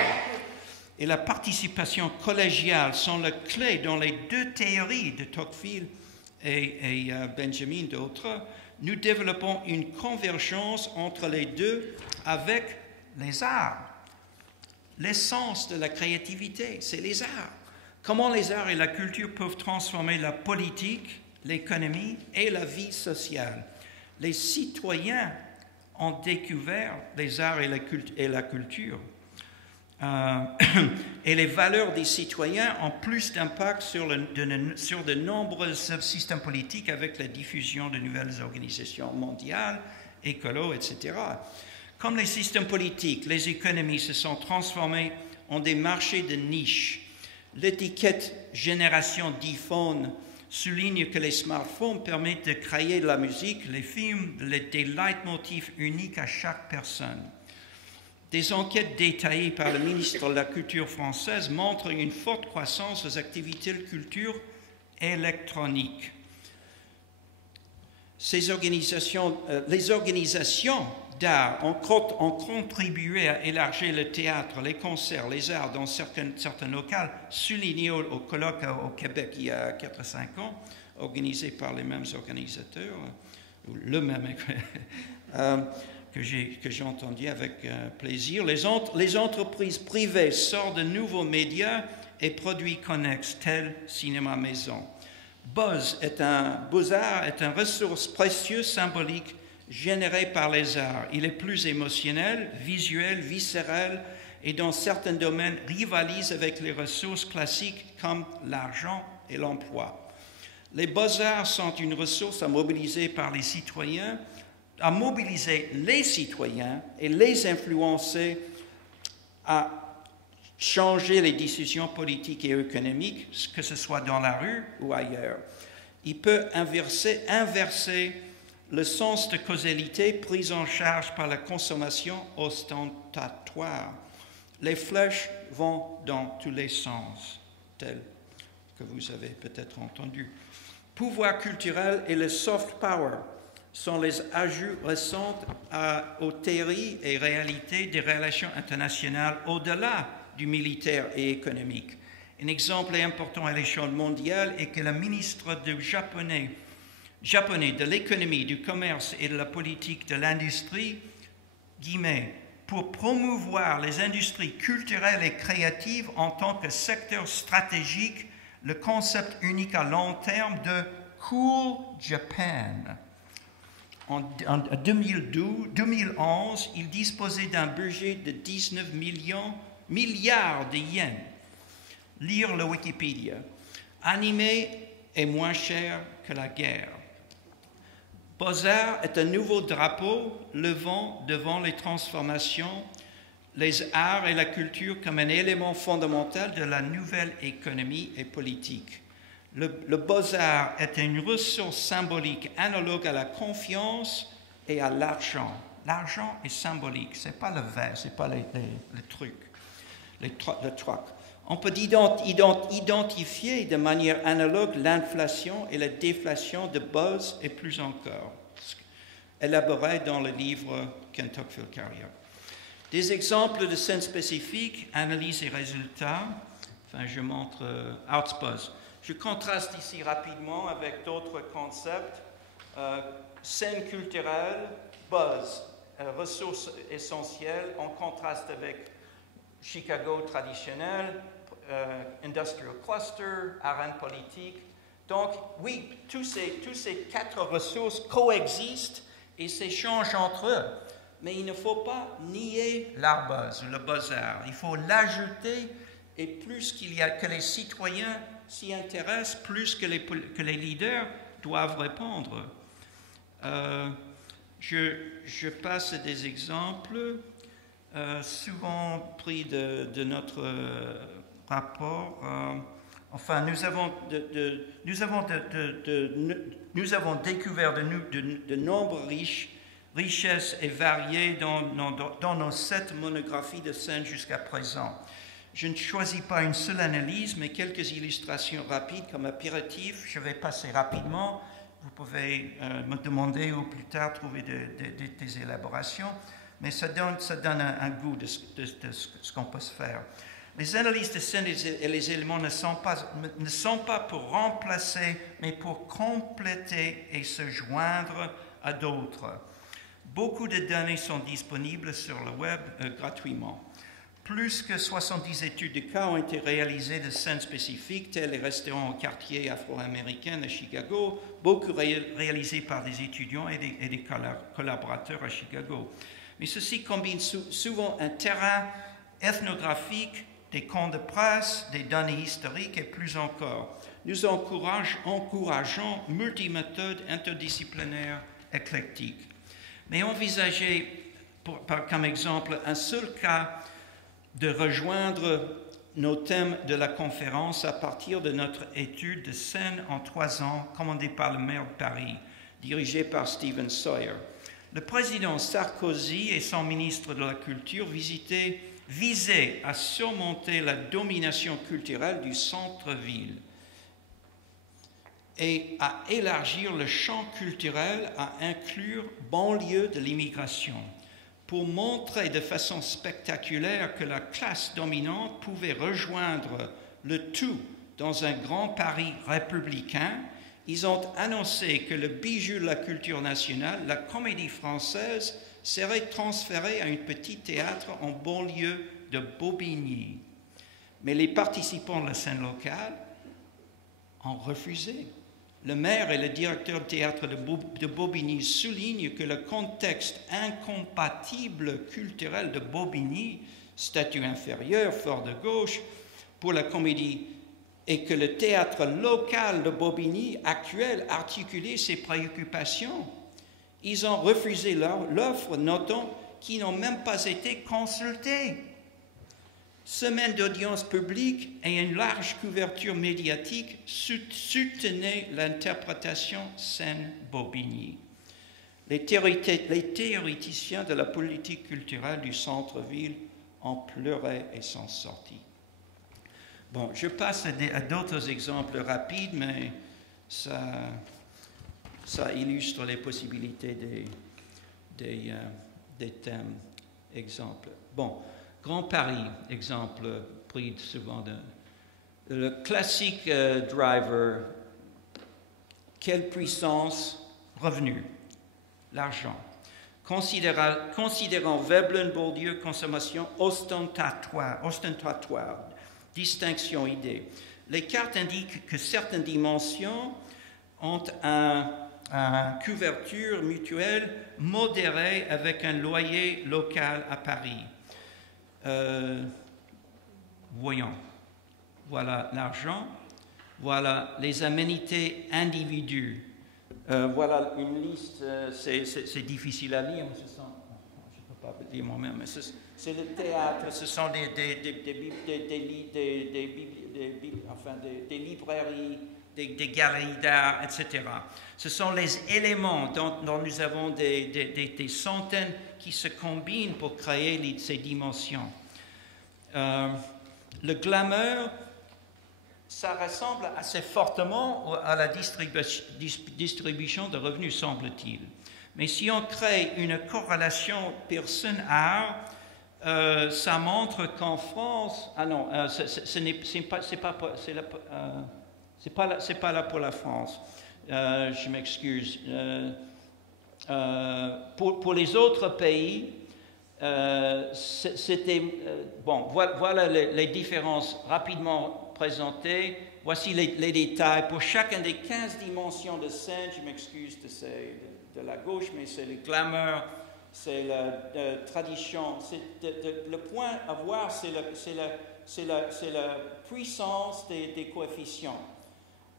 et la participation collégiale sont les clés dans les deux théories de Tocqueville et Benjamin d'autres. Nous développons une convergence entre les deux avec les arts. L'essence de la créativité, c'est les arts. Comment les arts et la culture peuvent transformer la politique, l'économie et la vie sociale. Les citoyens ont découvert les arts et la culture. Et les valeurs des citoyens ont plus d'impact sur de nombreux systèmes politiques avec la diffusion de nouvelles organisations mondiales, écolo, etc. Comme les systèmes politiques, les économies se sont transformées en des marchés de niche. L'étiquette génération d'iPhone souligne que les smartphones permettent de créer de la musique, les films, des leitmotifs uniques à chaque personne. Des enquêtes détaillées par le ministre de la Culture française montrent une forte croissance des activités de culture électronique. Les organisations d'art ont contribué à élargir le théâtre, les concerts, les arts dans certains locales, souligné au colloque au Québec il y a 4 ou 5 ans, organisé par les mêmes organisateurs, ou le même que j'ai entendu avec plaisir. Les entreprises privées sortent de nouveaux médias et produits connexes, tels Cinéma Maison. Beaux-Arts est une ressource précieuse, symbolique, générée par les arts. Il est plus émotionnel, visuel, viscéral, et dans certains domaines rivalise avec les ressources classiques comme l'argent et l'emploi. Les beaux-arts sont une ressource à mobiliser les citoyens et les influencer à changer les décisions politiques et économiques, que ce soit dans la rue ou ailleurs. Il peut inverser le sens de causalité pris en charge par la consommation ostentatoire. Les flèches vont dans tous les sens, tel que vous avez peut-être entendu. Pouvoir culturel et le soft power sont les ajouts récents aux théories et réalités des relations internationales au-delà du militaire et économique. Un exemple important à l'échelle mondiale est que le ministre japonais de l'économie, du commerce et de la politique de l'industrie, pour promouvoir les industries culturelles et créatives en tant que secteur stratégique, le concept unique à long terme de Cool Japan. En 2011, il disposait d'un budget de 19 milliards de yens. Lire le Wikipédia. Animé est moins cher que la guerre. Beaux-Arts est un nouveau drapeau levant devant les transformations, les arts et la culture comme un élément fondamental de la nouvelle économie et politique. Le Beaux-Arts est une ressource symbolique analogue à la confiance et à l'argent. L'argent est symbolique, ce n'est pas le verre, ce n'est pas les trucs, le truc. On peut identifier de manière analogue l'inflation et la déflation de buzz et plus encore, élaboré dans le livre Kentucky-Carrier. Des exemples de scènes spécifiques, analyse et résultats. Enfin, je montre Outbuzz. Je contraste ici rapidement avec d'autres concepts. Scène culturelle, buzz, ressources essentielles, en contraste avec Chicago traditionnel, industrial cluster, arène politique. Donc, oui, tous ces 4 ressources coexistent et s'échangent entre eux. Mais il ne faut pas nier l'art buzz, le Beaux-Arts. Il faut l'ajouter, et plus que les citoyens s'y intéressent, plus que les leaders doivent répondre. Je passe des exemples souvent pris de notre rapport. Enfin, nous avons découvert de nombreuses richesses et variées dans nos 7 monographies de scènes jusqu'à présent. Je ne choisis pas une seule analyse, mais quelques illustrations rapides comme apéritif. Je vais passer rapidement. Vous pouvez me demander ou plus tard trouver des élaborations, mais ça donne un goût de ce qu'on peut se faire. Les analyses de scène et les éléments ne sont pas pour remplacer, mais pour compléter et se joindre à d'autres. Beaucoup de données sont disponibles sur le web gratuitement. Plus que 70 études de cas ont été réalisées de scènes spécifiques, tels les restaurants au quartier afro-américain à Chicago, beaucoup réalisés par des étudiants et des collaborateurs à Chicago. Mais ceci combine souvent un terrain ethnographique, des comptes de presse, des données historiques et plus encore. Nous encourageons multiméthodes interdisciplinaires éclectiques. Mais envisagez comme exemple un seul cas de rejoindre nos thèmes de la conférence à partir de notre étude de scène en 3 ans, commandée par le maire de Paris, dirigée par Stephen Sawyer. Le président Sarkozy et son ministre de la Culture visaient à surmonter la domination culturelle du centre-ville et à élargir le champ culturel à inclure banlieue de l'immigration, pour montrer de façon spectaculaire que la classe dominante pouvait rejoindre le tout dans un grand Paris républicain. Ils ont annoncé que le bijou de la culture nationale, la Comédie Française, serait transféré à un petit théâtre en banlieue de Bobigny. Mais les participants de la scène locale ont refusé. Le maire et le directeur de théâtre de Bobigny soulignent que le contexte incompatible culturel de Bobigny, statut inférieur, fort de gauche, pour la comédie, et que le théâtre local de Bobigny actuel articulait ses préoccupations. Ils ont refusé l'offre, notant qu'ils n'ont même pas été consultés. Semaine d'audience publique et une large couverture médiatique soutenaient l'interprétation scène-Bobigny. Les théoreticiens de la politique culturelle du centre-ville en pleuraient et sont sortis. Bon, je passe à d'autres exemples rapides, mais ça illustre les possibilités des thèmes. Exemples. Bon. Grand Paris, exemple pris souvent le classique driver, quelle puissance, revenu, l'argent. Considérant Veblen-Bourdieu consommation ostentatoire, distinction idée. Les cartes indiquent que certaines dimensions ont une couverture mutuelle modérée avec un loyer local à Paris. Voyons, voilà l'argent, voilà les aménités individuelles, voilà une liste, c'est difficile à lire, je ne peux pas lire moi-même, mais c'est le théâtre, ce sont des librairies, des galeries d'art, etc. Ce sont les éléments dont nous avons des centaines qui se combinent pour créer ces dimensions. Le glamour, ça ressemble assez fortement à la distribution de revenus, semble-t-il. Mais si on crée une corrélation Pearson-Art, ça montre qu'en France... Ah non, c'est pas là pour la France. Je m'excuse. Pour les autres pays, c'était... bon, voilà les différences rapidement présentées. Voici les détails. Pour chacun des 15 dimensions de scène, je m'excuse de la gauche, mais c'est le glamour, c'est la tradition. Le point à voir, c'est la puissance des coefficients.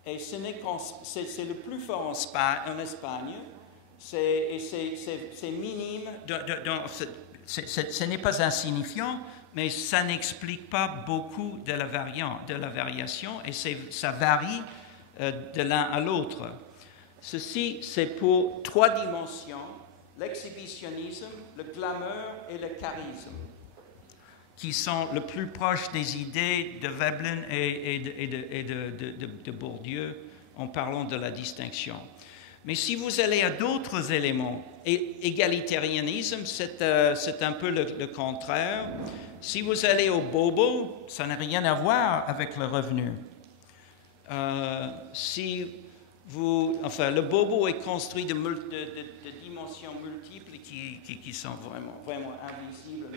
Et c'est le plus fort en Espagne. C'est minime. Ce n'est pas insignifiant, mais ça n'explique pas beaucoup de la variation, et ça varie de l'un à l'autre. Ceci, c'est pour 3 dimensions, l'exhibitionnisme, le glamour et le charisme, qui sont le plus proches des idées de Veblen et de Bourdieu en parlant de la distinction. Mais si vous allez à d'autres éléments, égalitarisme, c'est un peu le contraire. Si vous allez au bobo, ça n'a rien à voir avec le revenu. Le bobo est construit de dimensions multiples qui sont vraiment invisibles.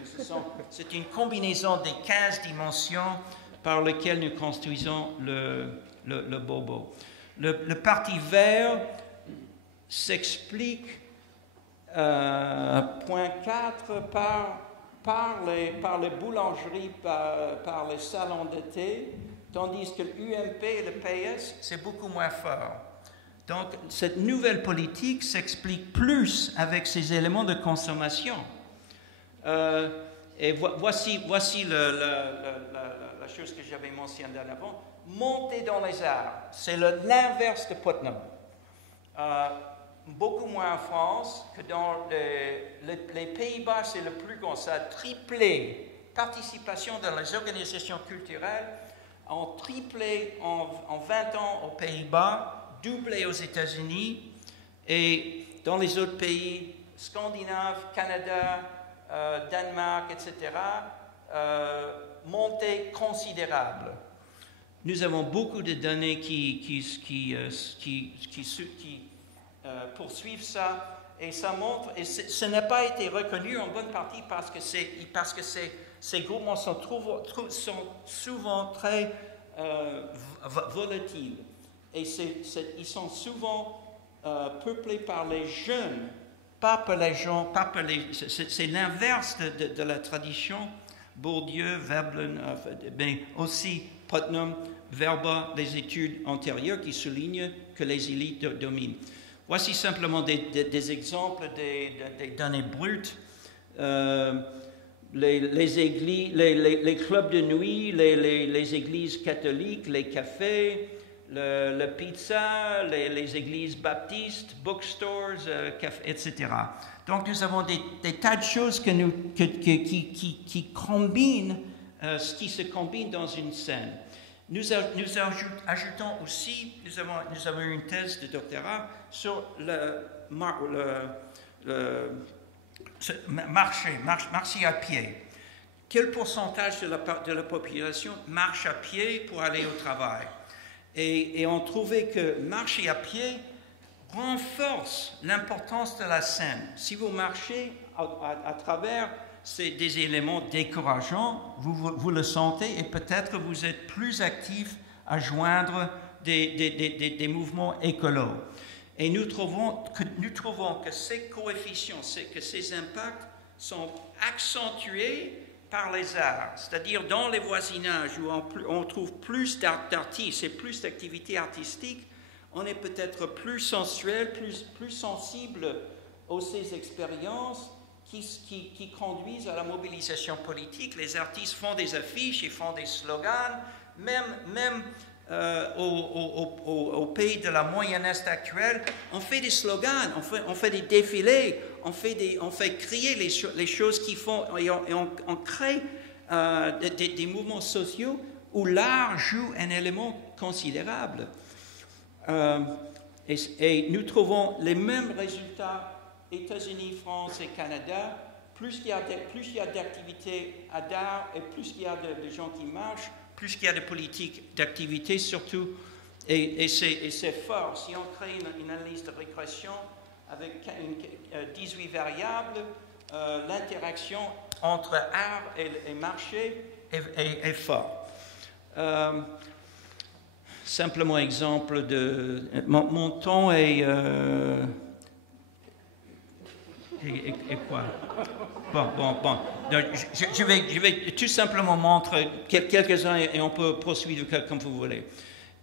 C'est une combinaison des 15 dimensions par lesquelles nous construisons le bobo. Le parti vert s'explique, point 4, par les boulangeries, par les salons d'été, tandis que l'UMP et le PS, c'est beaucoup moins fort. Donc, cette nouvelle politique s'explique plus avec ces éléments de consommation. et voici la chose que j'avais mentionnée en avant. Monter dans les arts, c'est l'inverse de Putnam. Beaucoup moins en France que dans les Pays-Bas, c'est le plus grand. Ça a triplé. Participation dans les organisations culturelles ont triplé en 20 ans aux Pays-Bas, doublé aux États-Unis et dans les autres pays scandinaves, Canada, Danemark, etc., montée considérable. Nous avons beaucoup de données qui poursuivent ça, et ça montre, et ce n'a pas été reconnu en bonne partie parce que ces groupements sont souvent très volatiles, et ils sont souvent peuplés par les jeunes, pas par les gens, c'est l'inverse de la tradition. Bourdieu, Veblen, mais aussi Putnam, Verba, les études antérieures qui soulignent que les élites dominent. Voici simplement des exemples des données brutes. Les églises, les clubs de nuit, les églises catholiques, les cafés, la pizza, les églises baptistes, bookstores, etc. Donc nous avons des tas de choses qui combinent, qui se combinent dans une scène. Nous ajoutons aussi, nous avons une thèse de doctorat sur le marcher à pied. Quel pourcentage de la population marche à pied pour aller au travail? Et on trouvait que marcher à pied renforce l'importance de la scène. Si vous marchez à travers des éléments décourageants, vous le sentez, et peut-être vous êtes plus actif à joindre des mouvements écolos. Et nous trouvons que ces coefficients, que ces impacts sont accentués par les arts, c'est-à-dire dans les voisinages où on trouve plus d'artistes et plus d'activités artistiques, on est peut-être plus sensuel, plus sensible à ces expériences qui conduisent à la mobilisation politique. Les artistes font des affiches, ils font des slogans, même au pays de la Moyen-Est actuelle, on fait des slogans, on fait des défilés, on fait crier les choses qu'ils font, et on crée des mouvements sociaux où l'art joue un élément considérable. Et nous trouvons les mêmes résultats États-Unis, France et Canada. Plus il y a d'activités à d'art et plus il y a de gens qui marchent, plus il y a de politiques d'activité surtout. Et c'est fort. Si on crée une analyse de régression avec 18 variables, l'interaction entre art et marché est fort. Simplement exemple de mon ton et quoi? Bon. Donc, je vais tout simplement montrer quelques-uns et on peut poursuivre comme vous voulez.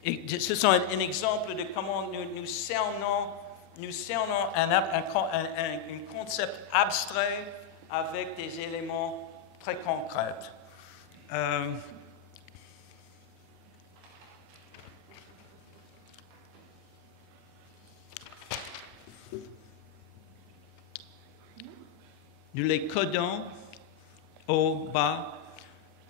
Et ce sont un exemple de comment nous cernons un concept abstrait avec des éléments très concrets. Nous les codons au bas.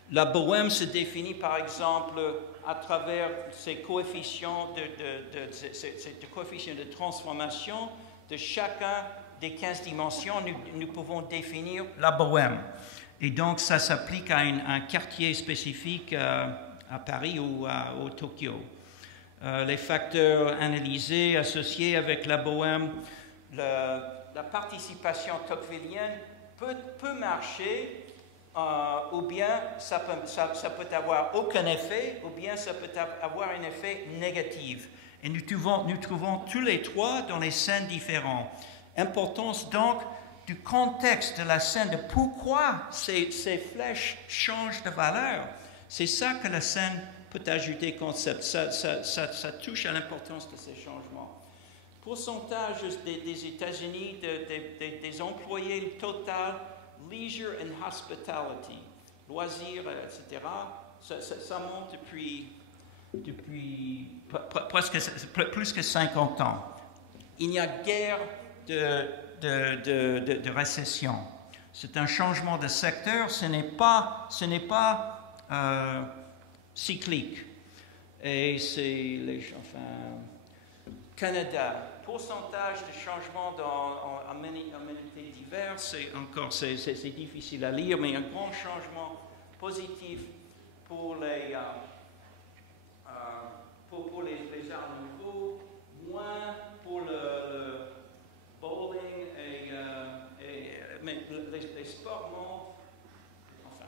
La bohème se définit par exemple à travers ces coefficients de transformation de chacun des 15 dimensions. Nous pouvons définir la bohème. Et donc ça s'applique à un quartier spécifique à Paris ou au Tokyo. Les facteurs analysés, associés avec la bohème, la participation tocquevillienne peut marcher, ou bien ça peut avoir aucun effet, ou bien ça peut avoir un effet négatif. Et nous trouvons tous les trois dans les scènes différentes. Importance donc du contexte de la scène, de pourquoi ces flèches changent de valeur. C'est ça que la scène peut ajouter concept. Ça touche à l'importance de ces changements. Pourcentage des États-Unis, des employés total leisure and hospitality, loisirs, etc., ça monte depuis presque plus que 50 ans. Il n'y a guère de récession. C'est un changement de secteur, ce n'est pas cyclique. Et c'est Canada, pourcentage de changement en aménités diverses, c'est difficile à lire, mais un grand changement positif pour les arts nouveaux, moins pour le bowling mais les sports montent. Enfin,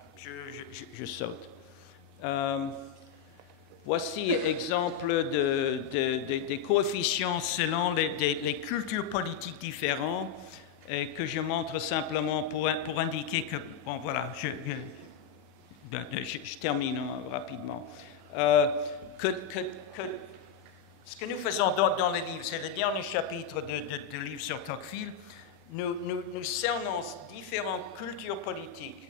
je saute. Voici exemple des coefficients selon les cultures politiques différentes que je montre simplement pour indiquer que, bon voilà, je termine rapidement. Ce que nous faisons dans le livre, c'est le dernier chapitre de livre sur Tocqueville, nous cernons différentes cultures politiques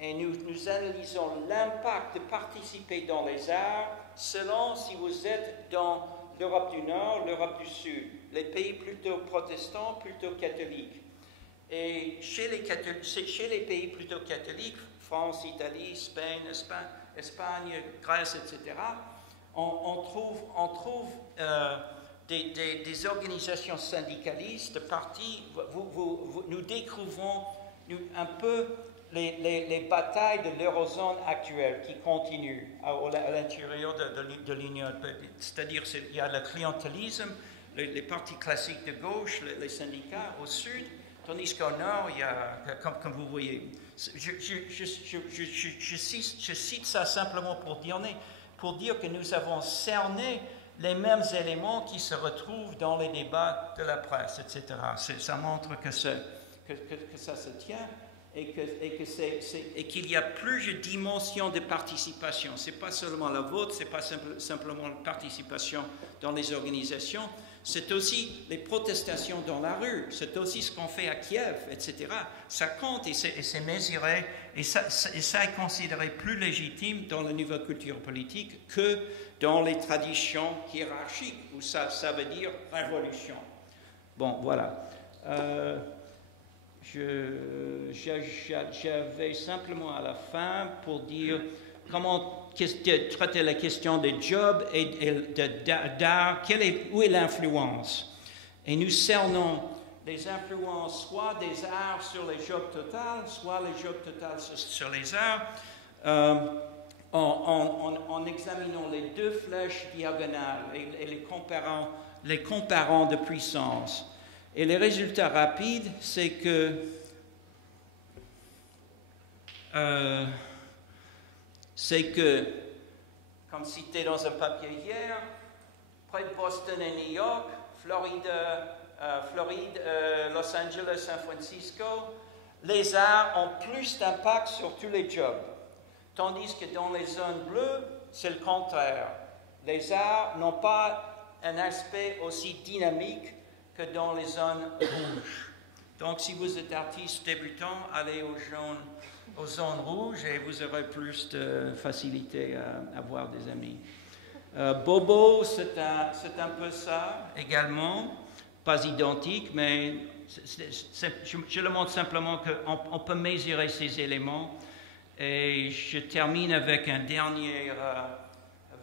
et nous analysons l'impact de participer dans les arts selon si vous êtes dans l'Europe du Nord, l'Europe du Sud, les pays plutôt protestants, plutôt catholiques. Et chez les pays plutôt catholiques, France, Italie, Espagne, Grèce, etc., on trouve des organisations syndicalistes, partis. Nous découvrons un peu les batailles de l'eurozone actuelle qui continuent à l'intérieur de l'Union. C'est-à-dire qu'il y a le clientélisme, les partis classiques de gauche, les syndicats au sud, tandis qu'au nord, il y a, comme vous voyez, je cite ça simplement pour dire que nous avons cerné les mêmes éléments qui se retrouvent dans les débats de la presse, etc. Ça montre que ça se tient et qu'il y a plusieurs dimensions de participation. Ce n'est pas seulement la vôtre, ce n'est pas simplement la participation dans les organisations, c'est aussi les protestations dans la rue, c'est aussi ce qu'on fait à Kiev, etc. Ça compte et c'est mesuré et ça est considéré plus légitime dans la nouvelle culture politique que dans les traditions hiérarchiques, où ça veut dire révolution. Bon, voilà. J'avais simplement à la fin pour dire comment traiter la question des jobs et d'art, où est l'influence. Et nous cernons les influences soit des arts sur les jobs totaux, soit les jobs totaux sur les arts, en examinant les deux flèches diagonales et les comparant de puissance. Et les résultats rapides, c'est que comme cité dans un papier hier, près de Boston et New York, Floride, Los Angeles, San Francisco, les arts ont plus d'impact sur tous les jobs. Tandis que dans les zones bleues, c'est le contraire. Les arts n'ont pas un aspect aussi dynamique que dans les zones rouges. Donc, si vous êtes artiste débutant, allez aux zones rouges et vous aurez plus de facilité à avoir des amis. Bobo, c'est un peu ça également, pas identique, mais je le montre simplement qu'on peut mesurer ces éléments. Et je termine avec une dernière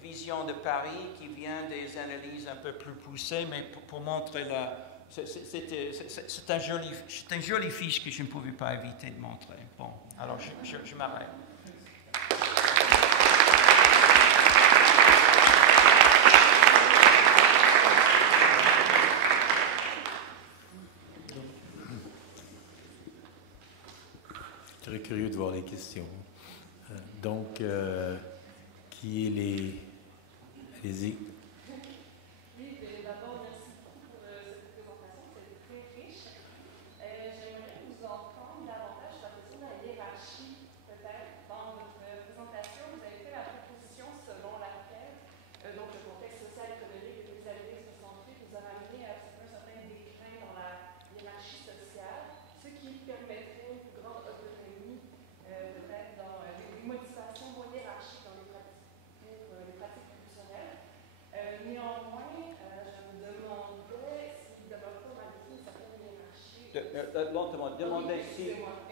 vision de Paris qui vient des analyses un peu plus poussées, mais pour montrer c'est un joli fiche que je ne pouvais pas éviter de montrer. Bon, alors je m'arrête. Très curieux de voir les questions. Donc, qui est les... Allez-y. Oui, d'abord, merci beaucoup pour cette présentation, c'était très riche. J'aimerais vous entendre davantage sur la question de la hiérarchie, peut-être. Dans votre présentation, vous avez fait la proposition selon laquelle donc le contexte social et économique des années 68 vous a amené à un certain déclin dans la hiérarchie sociale, ce qui permettrait de Lentement, demandez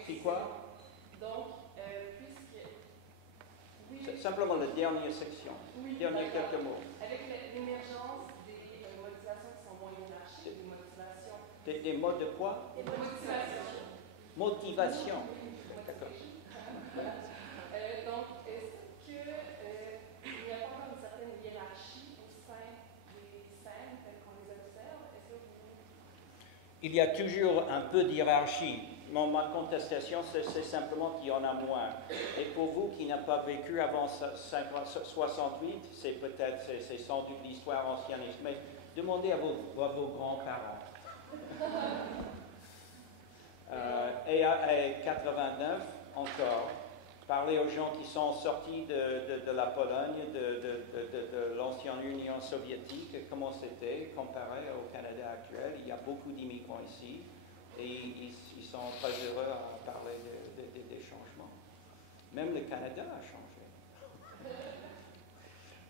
si quoi? Donc, puisque... Oui, Simplement la dernière section, dernier quelques mots. avec l'émergence des motivations qui sont moins hiérarchiques, des motivations... Des modes de quoi? Des motivations. Motivation. D'accord. Donc, est-ce qu'il n'y a pas encore une certaine hiérarchie au sein des scènes telles qu'on les observe? Est-ce que vous... Il y a toujours un peu d'hiérarchie. Ma contestation, c'est simplement qu'il y en a moins. Et pour vous qui n'avez pas vécu avant 68, c'est peut-être, c'est sans doute l'histoire ancienne. Mais demandez à vos grands-parents. Et à 89, encore, parler aux gens qui sont sortis de la Pologne, de l'ancienne Union soviétique, comment c'était comparé au Canada actuel. Il y a beaucoup d'immigrants ici et ils sont très heureux à parler des changements. Même le Canada a changé.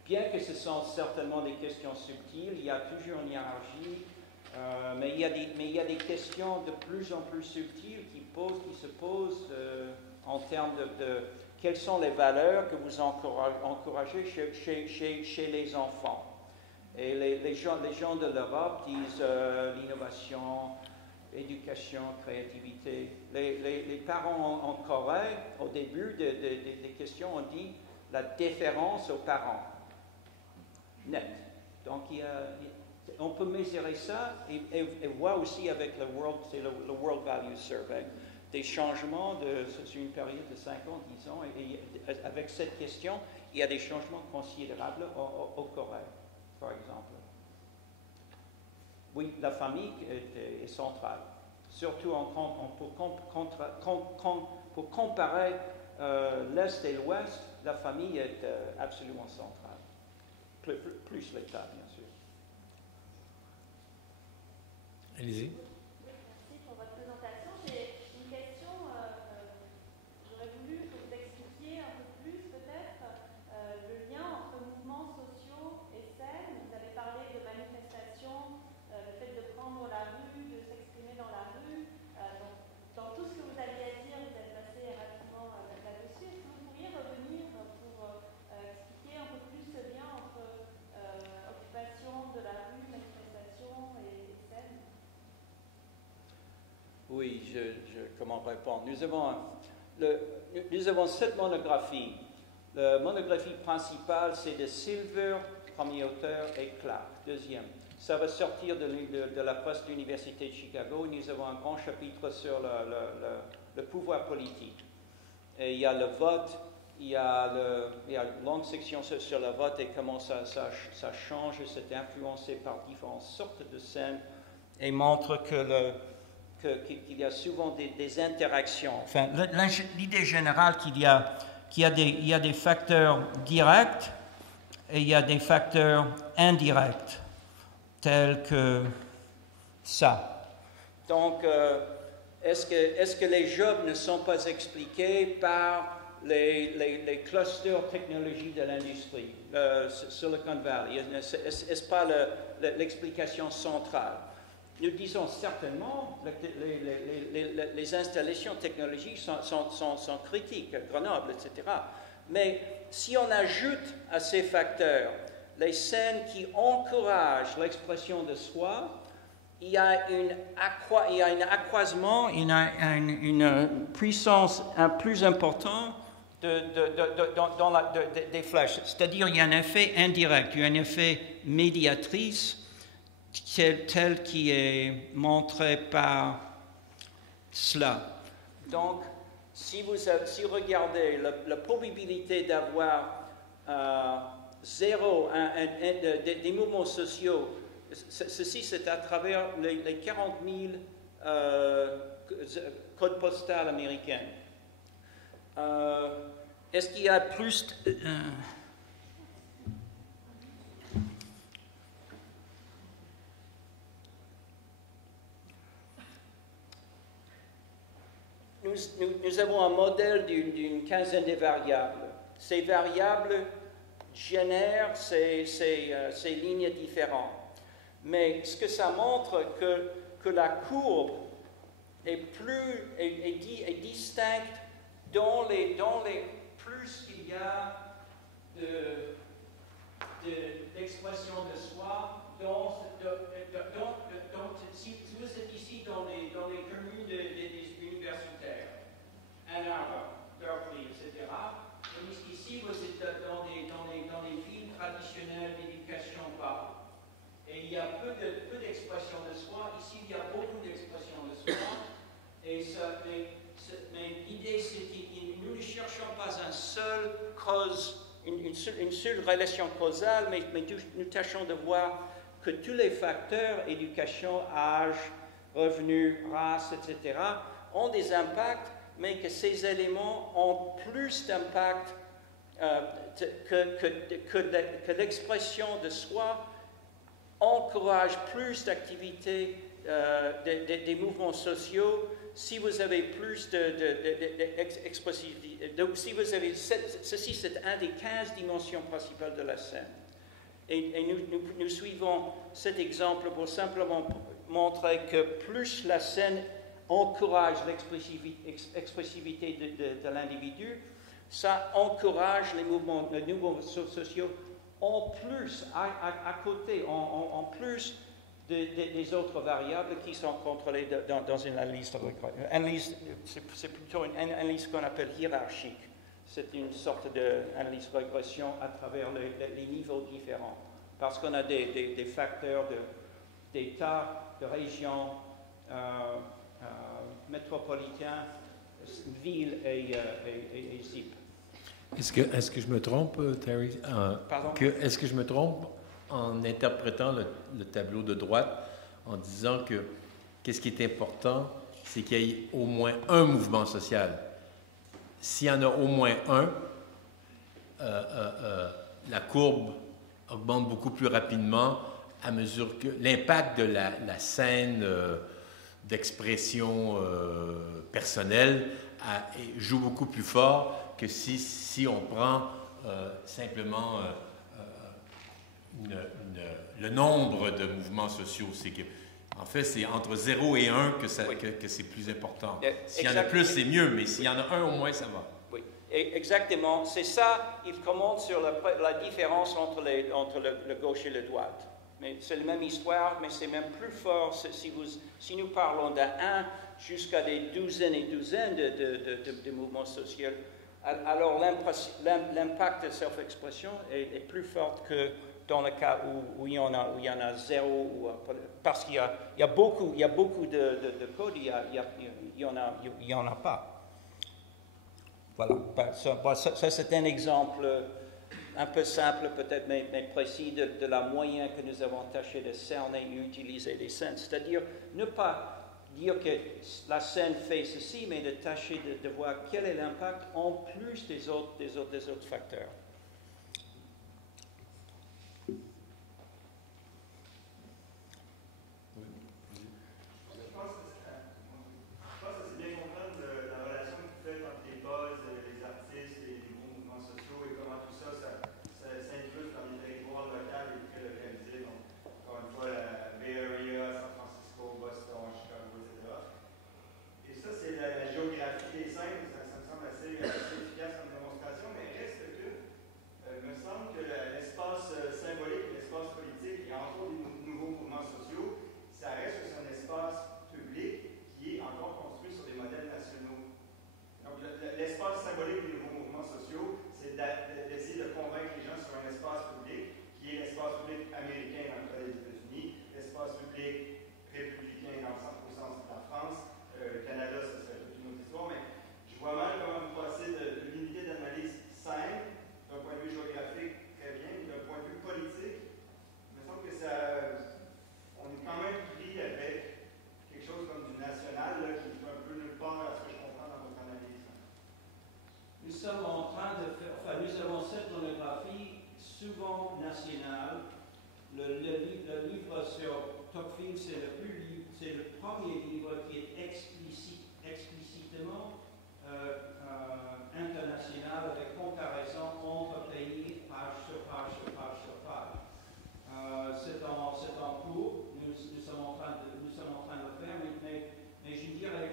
Bien que ce sont certainement des questions subtiles, il y a toujours une hiérarchie, mais il y a des questions de plus en plus subtiles qui se posent en termes de quelles sont les valeurs que vous encouragez chez les enfants. Et les gens de l'Europe disent l'innovation, éducation, créativité. Les parents en Corée, au début des questions, ont dit la déférence aux parents. Net. Donc, on peut mesurer ça et voir aussi avec le World Value Survey des changements sur une période de 5 ans, 10 ans. Et avec cette question, il y a des changements considérables au Corée, par exemple. Oui, la famille est centrale. Surtout pour comparer l'Est et l'Ouest, la famille est absolument centrale. Plus l'État, bien sûr. Allez-y. Merci pour votre présentation. J'ai une question. J'aurais voulu que vous expliquiez un peu plus, peut-être, le lien entre mouvements sociaux et scènes. Vous avez parlé de manifestations, le fait de prendre la rue, de s'exprimer dans la rue. Donc, dans tout ce que vous aviez à dire, vous êtes passé rapidement là-dessus. Est-ce que vous pourriez revenir pour expliquer un peu plus ce lien entre occupation de la rue, manifestation et scène? Oui, comment répondre? Nous avons 7 monographies. La monographie principale, c'est de Silver, premier auteur, et Clark, deuxième. Ça va sortir de la presse de l'Université de Chicago. Nous avons un grand chapitre sur le pouvoir politique. Et il y a le vote, il y a une longue section sur le vote et comment ça change, c'est influencé par différentes sortes de scènes et montre qu'il y a souvent des interactions. Enfin, l'idée générale qu'il y a des facteurs directs et il y a des facteurs indirects, tels que ça. Donc, est-ce que les jobs ne sont pas expliqués par les clusters technologie de l'industrie, Silicon Valley? Est-ce pas l'explication centrale? Nous disons certainement que les installations technologiques sont critiques, Grenoble, etc. Mais si on ajoute à ces facteurs les scènes qui encouragent l'expression de soi, il y a un accroissement, il y a une puissance plus importante des flèches. C'est-à-dire il y a un effet indirect, il y a un effet médiatrice tel qui est montré par cela. Donc, si vous regardez la probabilité d'avoir des mouvements sociaux, ceci c'est à travers les 40 000 codes postaux américains. Est-ce qu'il y a plus... Nous avons un modèle d'une quinzaine de variables. Ces variables génèrent ces lignes différentes. Mais ce que ça montre, que la courbe est distincte dans les plus il y a d'expression de soi. Si vous êtes ici dans les communes des universitaires, Ann Arbor, Berkeley, etc., tandis qu'ici vous êtes dans les villes traditionnelles d'éducation bas. Et il y a peu d'expression de soi. Ici, il y a beaucoup d'expression de soi. Mais l'idée, c'est que nous ne cherchons pas une seule relation causale, mais nous tâchons de voir que tous les facteurs, éducation, âge, revenus, race, etc., ont des impacts, mais que ces éléments ont plus d'impact que l'expression de soi encourage plus d'activités des mouvements sociaux. Si vous avez plus d'expressivité, donc si vous avez ceci, c'est un des 15 dimensions principales de la scène. Et nous suivons cet exemple pour simplement montrer que plus la scène encourage l'expressivité de l'individu, ça encourage les mouvements sociaux en plus, à côté, en plus des autres variables qui sont contrôlées dans une analyse. C'est plutôt une analyse qu'on appelle hiérarchique. C'est une sorte d'analyse régression à travers les niveaux différents. Parce qu'on a des facteurs d'État, de région, métropolitain, ville et ZIP. Est-ce que je me trompe, Terry? Pardon? Est-ce que je me trompe en interprétant le tableau de droite en disant que qu'est-ce qui est important, c'est qu'il y ait au moins un mouvement social. S'il y en a au moins un, la courbe augmente beaucoup plus rapidement à mesure que l'impact de la scène d'expression personnelle joue beaucoup plus fort que si on prend simplement le nombre de mouvements sociaux. C'est que, en fait, c'est entre 0 et 1 que c'est plus important. S'il y en a plus, c'est mieux, mais s'il y en a un, au moins, ça va. Oui, exactement. C'est ça, il commente sur la différence entre le gauche et le droite. Mais c'est la même histoire, mais c'est même plus fort si nous parlons d'un 1 jusqu'à des douzaines et douzaines de mouvements sociaux. Alors l'impact de self-expression est plus fort que dans le cas où il y en a zéro, parce qu'il y a beaucoup de codes, il y en a pas. Voilà. Ça c'est un exemple un peu simple peut-être, mais précis de la moyen que nous avons tâché de cerner et utiliser les scènes. C'est-à-dire ne pas dire que la scène fait ceci, mais de tâcher de voir quel est l'impact en plus des autres facteurs. Le livre sur Tocqueville, c'est le premier livre qui est explicitement international avec comparaison entre pays, page sur page sur page sur page. C'est en cours, nous sommes en train de le faire, mais je dirais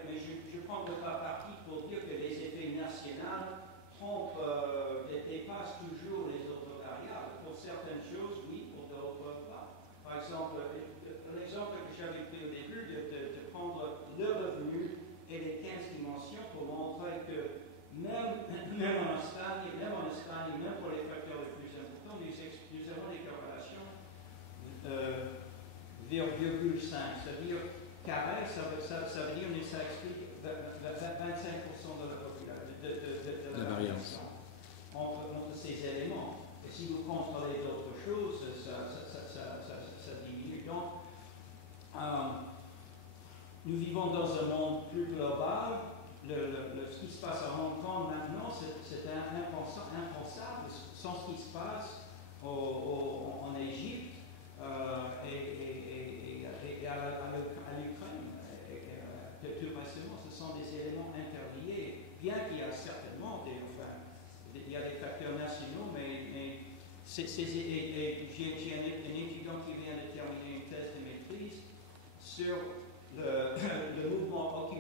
c'est-à-dire carré, ça veut dire que ça explique 25% de la population, de la variance entre ces éléments. Et si vous contrôlez d'autres choses, ça diminue. Donc, nous vivons dans un monde plus global. Ce qui se passe à Hong Kong maintenant, c'est impensable sans ce qui se passe en Égypte et à l'Ukraine. Tout récemment, ce sont des éléments interliés, bien qu'il y a certainement il y a des facteurs nationaux, mais j'ai un étudiant qui vient de terminer une thèse de maîtrise sur le mouvement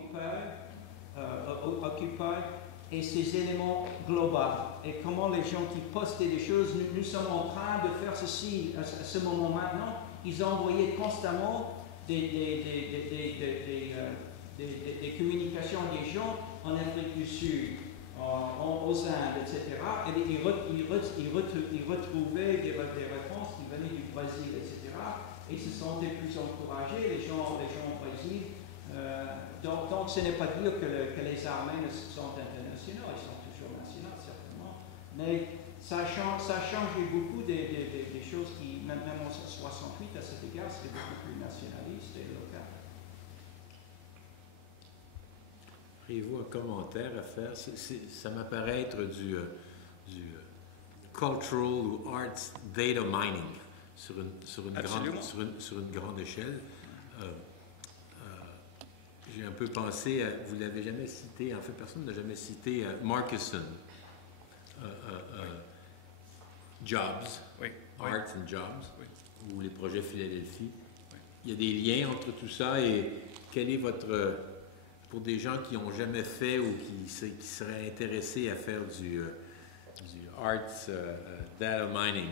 Occupy et ces éléments globaux et comment les gens qui postaient des choses, nous sommes en train de faire ceci à ce moment maintenant. Ils envoyaient constamment des communications des gens en Afrique du Sud, aux Indes, etc. Et ils retrouvaient des réponses qui venaient du Brésil, etc. Et ils se sentaient plus encouragés, les gens au Brésil. Donc ce n'est pas dire que les armées sont internationaux, ils sont toujours nationaux, certainement. Mais ça a changé beaucoup des choses qui, même en 68, à cet égard, c'était beaucoup plus nationaliste et local. Auriez-vous un commentaire à faire? Ça m'apparaît être du cultural ou arts data mining sur une grande échelle. J'ai un peu pensé à, vous ne l'avez jamais cité, en fait personne n'a jamais cité Marcusson, Jobs, oui, Arts and Jobs, oui, ou les projets Philadelphie. Oui. Il y a des liens entre tout ça et quel est votre... Pour des gens qui n'ont jamais fait ou qui seraient intéressés à faire du arts data mining,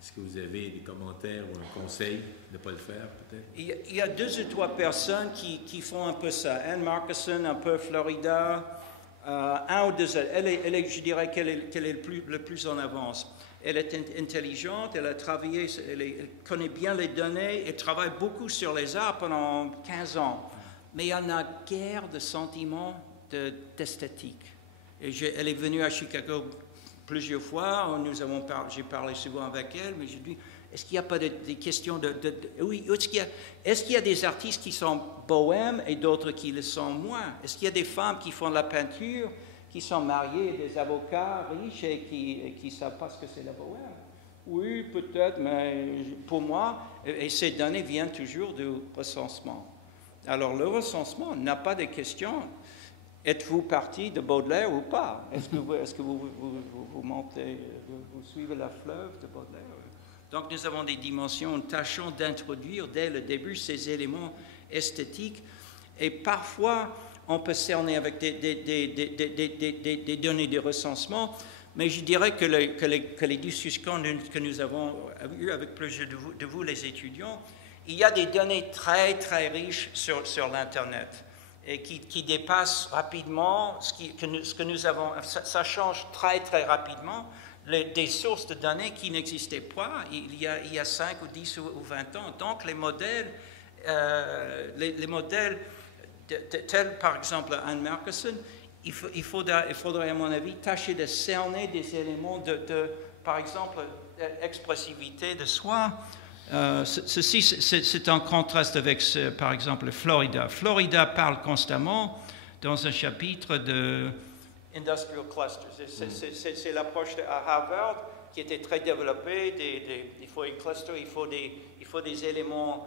est-ce que vous avez des commentaires ou un conseil de ne pas le faire, peut-être? Il y a 2 ou 3 personnes qui font un peu ça. Anne Marcusson, un peu Florida, un ou deux. Je dirais qu'elle est le plus en avance. Elle est intelligente, elle a travaillé, elle connaît bien les données, elle travaille beaucoup sur les arts pendant 15 ans. Mais elle n'a guère de sentiment d'esthétique. Elle est venue à Chicago plusieurs fois, j'ai parlé souvent avec elle, mais je dis, est-ce qu'il n'y a pas des questions oui, est-ce qu'il y a des artistes qui sont bohèmes et d'autres qui le sont moins? Est-ce qu'il y a des femmes qui font de la peinture, qui sont mariées, des avocats riches et qui ne savent pas ce que c'est la bohème? Oui, peut-être, mais pour moi, et ces données viennent toujours du recensement. Alors, le recensement n'a pas de questions. Êtes-vous parti de Baudelaire ou pas? Est-ce que vous montez, vous suivez la fleuve de Baudelaire? Donc, nous avons des dimensions, tâchons d'introduire dès le début ces éléments esthétiques. Et parfois, on peut cerner avec des données de recensement, mais je dirais que les discussions que nous avons eues avec plusieurs de vous, les étudiants, il y a des données très, très riches sur l'Internet et qui dépassent rapidement ce que nous avons. Ça change très, très rapidement. Des sources de données qui n'existaient pas il y a 5 ou 10 ou 20 ans. Donc, les modèles, tels par exemple Anne Marcusson, il faudrait, à mon avis, tâcher de cerner des éléments par exemple, expressivité de soi. Ceci, c'est en contraste avec, par exemple, Florida. Florida parle constamment dans un chapitre de Industrial Clusters. C'est l'approche à Harvard qui était très développée. Il faut un cluster, il faut des éléments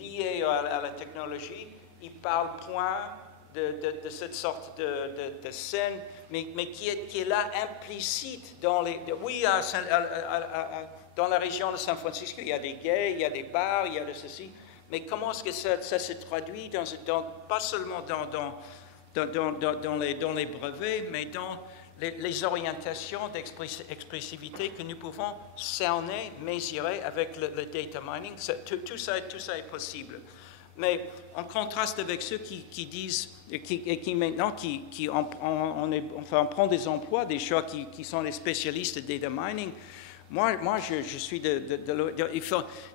liés à la technologie. Il parle point de cette sorte de scène, mais qui est là implicite dans les... Oui, dans la région de San Francisco, il y a des gays, il y a des bars, il y a de ceci. Mais comment est-ce que ça se traduit pas seulement dans les brevets, mais dans les orientations d'expressivité que nous pouvons cerner, mesurer avec le data mining? Tout ça est possible. Mais en contraste avec ceux qui disent, qui maintenant, on prend des emplois, des gens qui sont des spécialistes de data mining, Moi je suis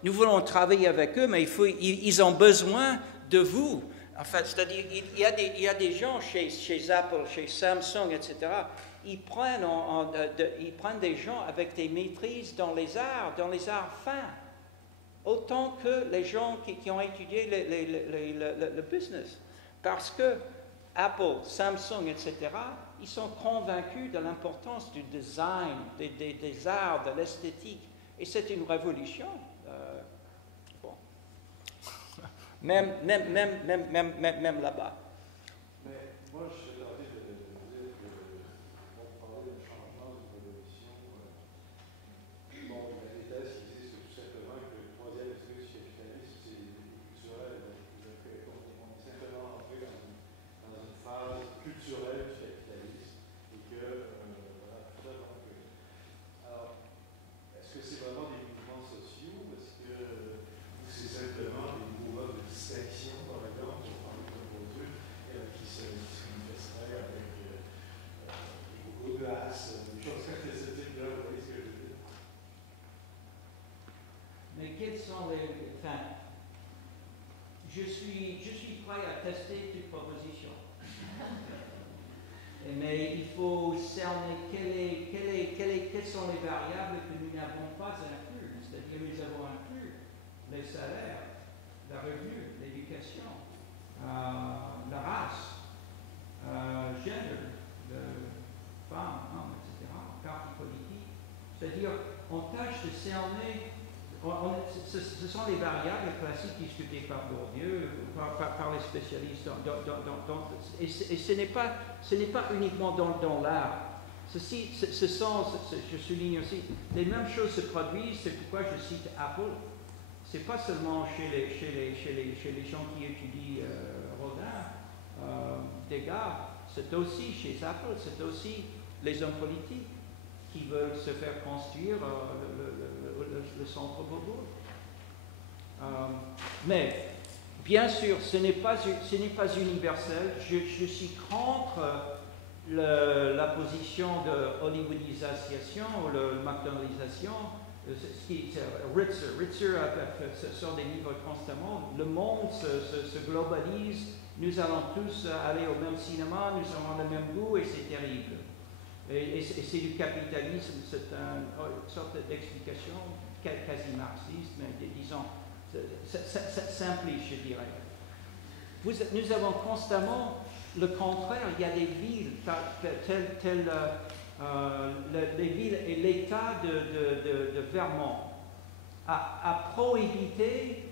nous voulons travailler avec eux, mais ils ont besoin de vous. En fait, c'est-à-dire, il y a des gens chez Apple, chez Samsung, etc., ils prennent des gens avec des maîtrises dans les arts fins, autant que les gens qui ont étudié le business. Parce que Apple, Samsung, etc., ils sont convaincus de l'importance du design, des arts, de l'esthétique. Et c'est une révolution. Bon. Même là-bas. Mais moi, je suis tenté de dire qu'on parlait d'un changement, d'une révolution. Bon, il y a des thèses qui disent tout simplement que le troisième esprit du capitalisme, c'est culturel. On est simplement entré dans une phase culturelle du capitalisme et que, voilà, tout ça. Donc, alors, est-ce que c'est vraiment des mouvements sociaux? Est-ce que c'est simplement des mouvements de distinction, par exemple, pour prendre comme truc, qui se manifesteraient avec beaucoup de glace, des choses comme ce type-là, vous voyez ce que je veux dire? Mais quels sont les... Enfin, je suis prêt à tester toute proposition. Mais il faut cerner quelles sont les variables que nous n'avons pas inclus. C'est-à-dire, nous avons inclus les salaires, la revenu, l'éducation, la race, gender, femmes, hommes, etc., parti politique. C'est-à-dire, on tâche de cerner, ce sont les variables classiques discutées par Bourdieu, par les spécialistes. Et ce n'est pas uniquement dans l'art. Ce sont, je souligne aussi, les mêmes choses se produisent, c'est pourquoi je cite Apple. Ce n'est pas seulement chez les gens qui étudient Rodin, Degas, c'est aussi chez Apple, c'est aussi les hommes politiques qui veulent se faire construire le centre Beaubourg. Mais, bien sûr, ce n'est pas universel. Je suis contre la position de hollywoodisation ou de McDonaldisation. Ritzer sort des livres constamment. Le monde se globalise. Nous allons tous aller au même cinéma, nous avons le même goût et c'est terrible. Et c'est du capitalisme, c'est une sorte d'explication quasi marxiste, mais disons, simpliste, je dirais. Nous avons constamment le contraire. Il y a des villes, telles les villes et l'État de Vermont a prohibé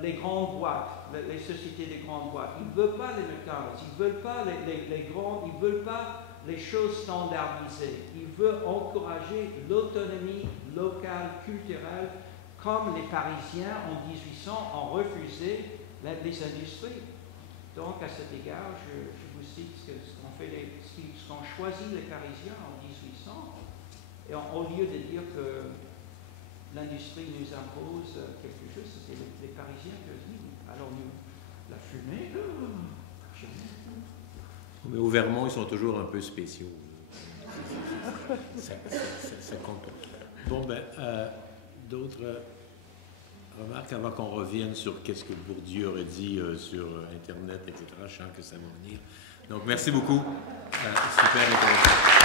les grandes boîtes, les sociétés des grandes boîtes. Ils ne veulent pas les McDonald's, ils ne veulent pas les grands, ils ne veulent pas les choses standardisées. Ils veulent encourager l'autonomie locale, culturelle, comme les Parisiens en 1800 ont refusé les industries. Donc, à cet égard, je vous cite ce qu'ont choisi les Parisiens en 1800, et au lieu de dire que l'industrie nous impose quelque chose, c'était les Parisiens qui ont dit, alors nous, la fumée, mais au Vermont, ils sont toujours un peu spéciaux. Ça compte. Bon, ben, d'autres remarques avant qu'on revienne sur qu'est-ce que Bourdieu aurait dit sur Internet, etc. Je sens que ça va venir. Donc, merci beaucoup. Super intéressant.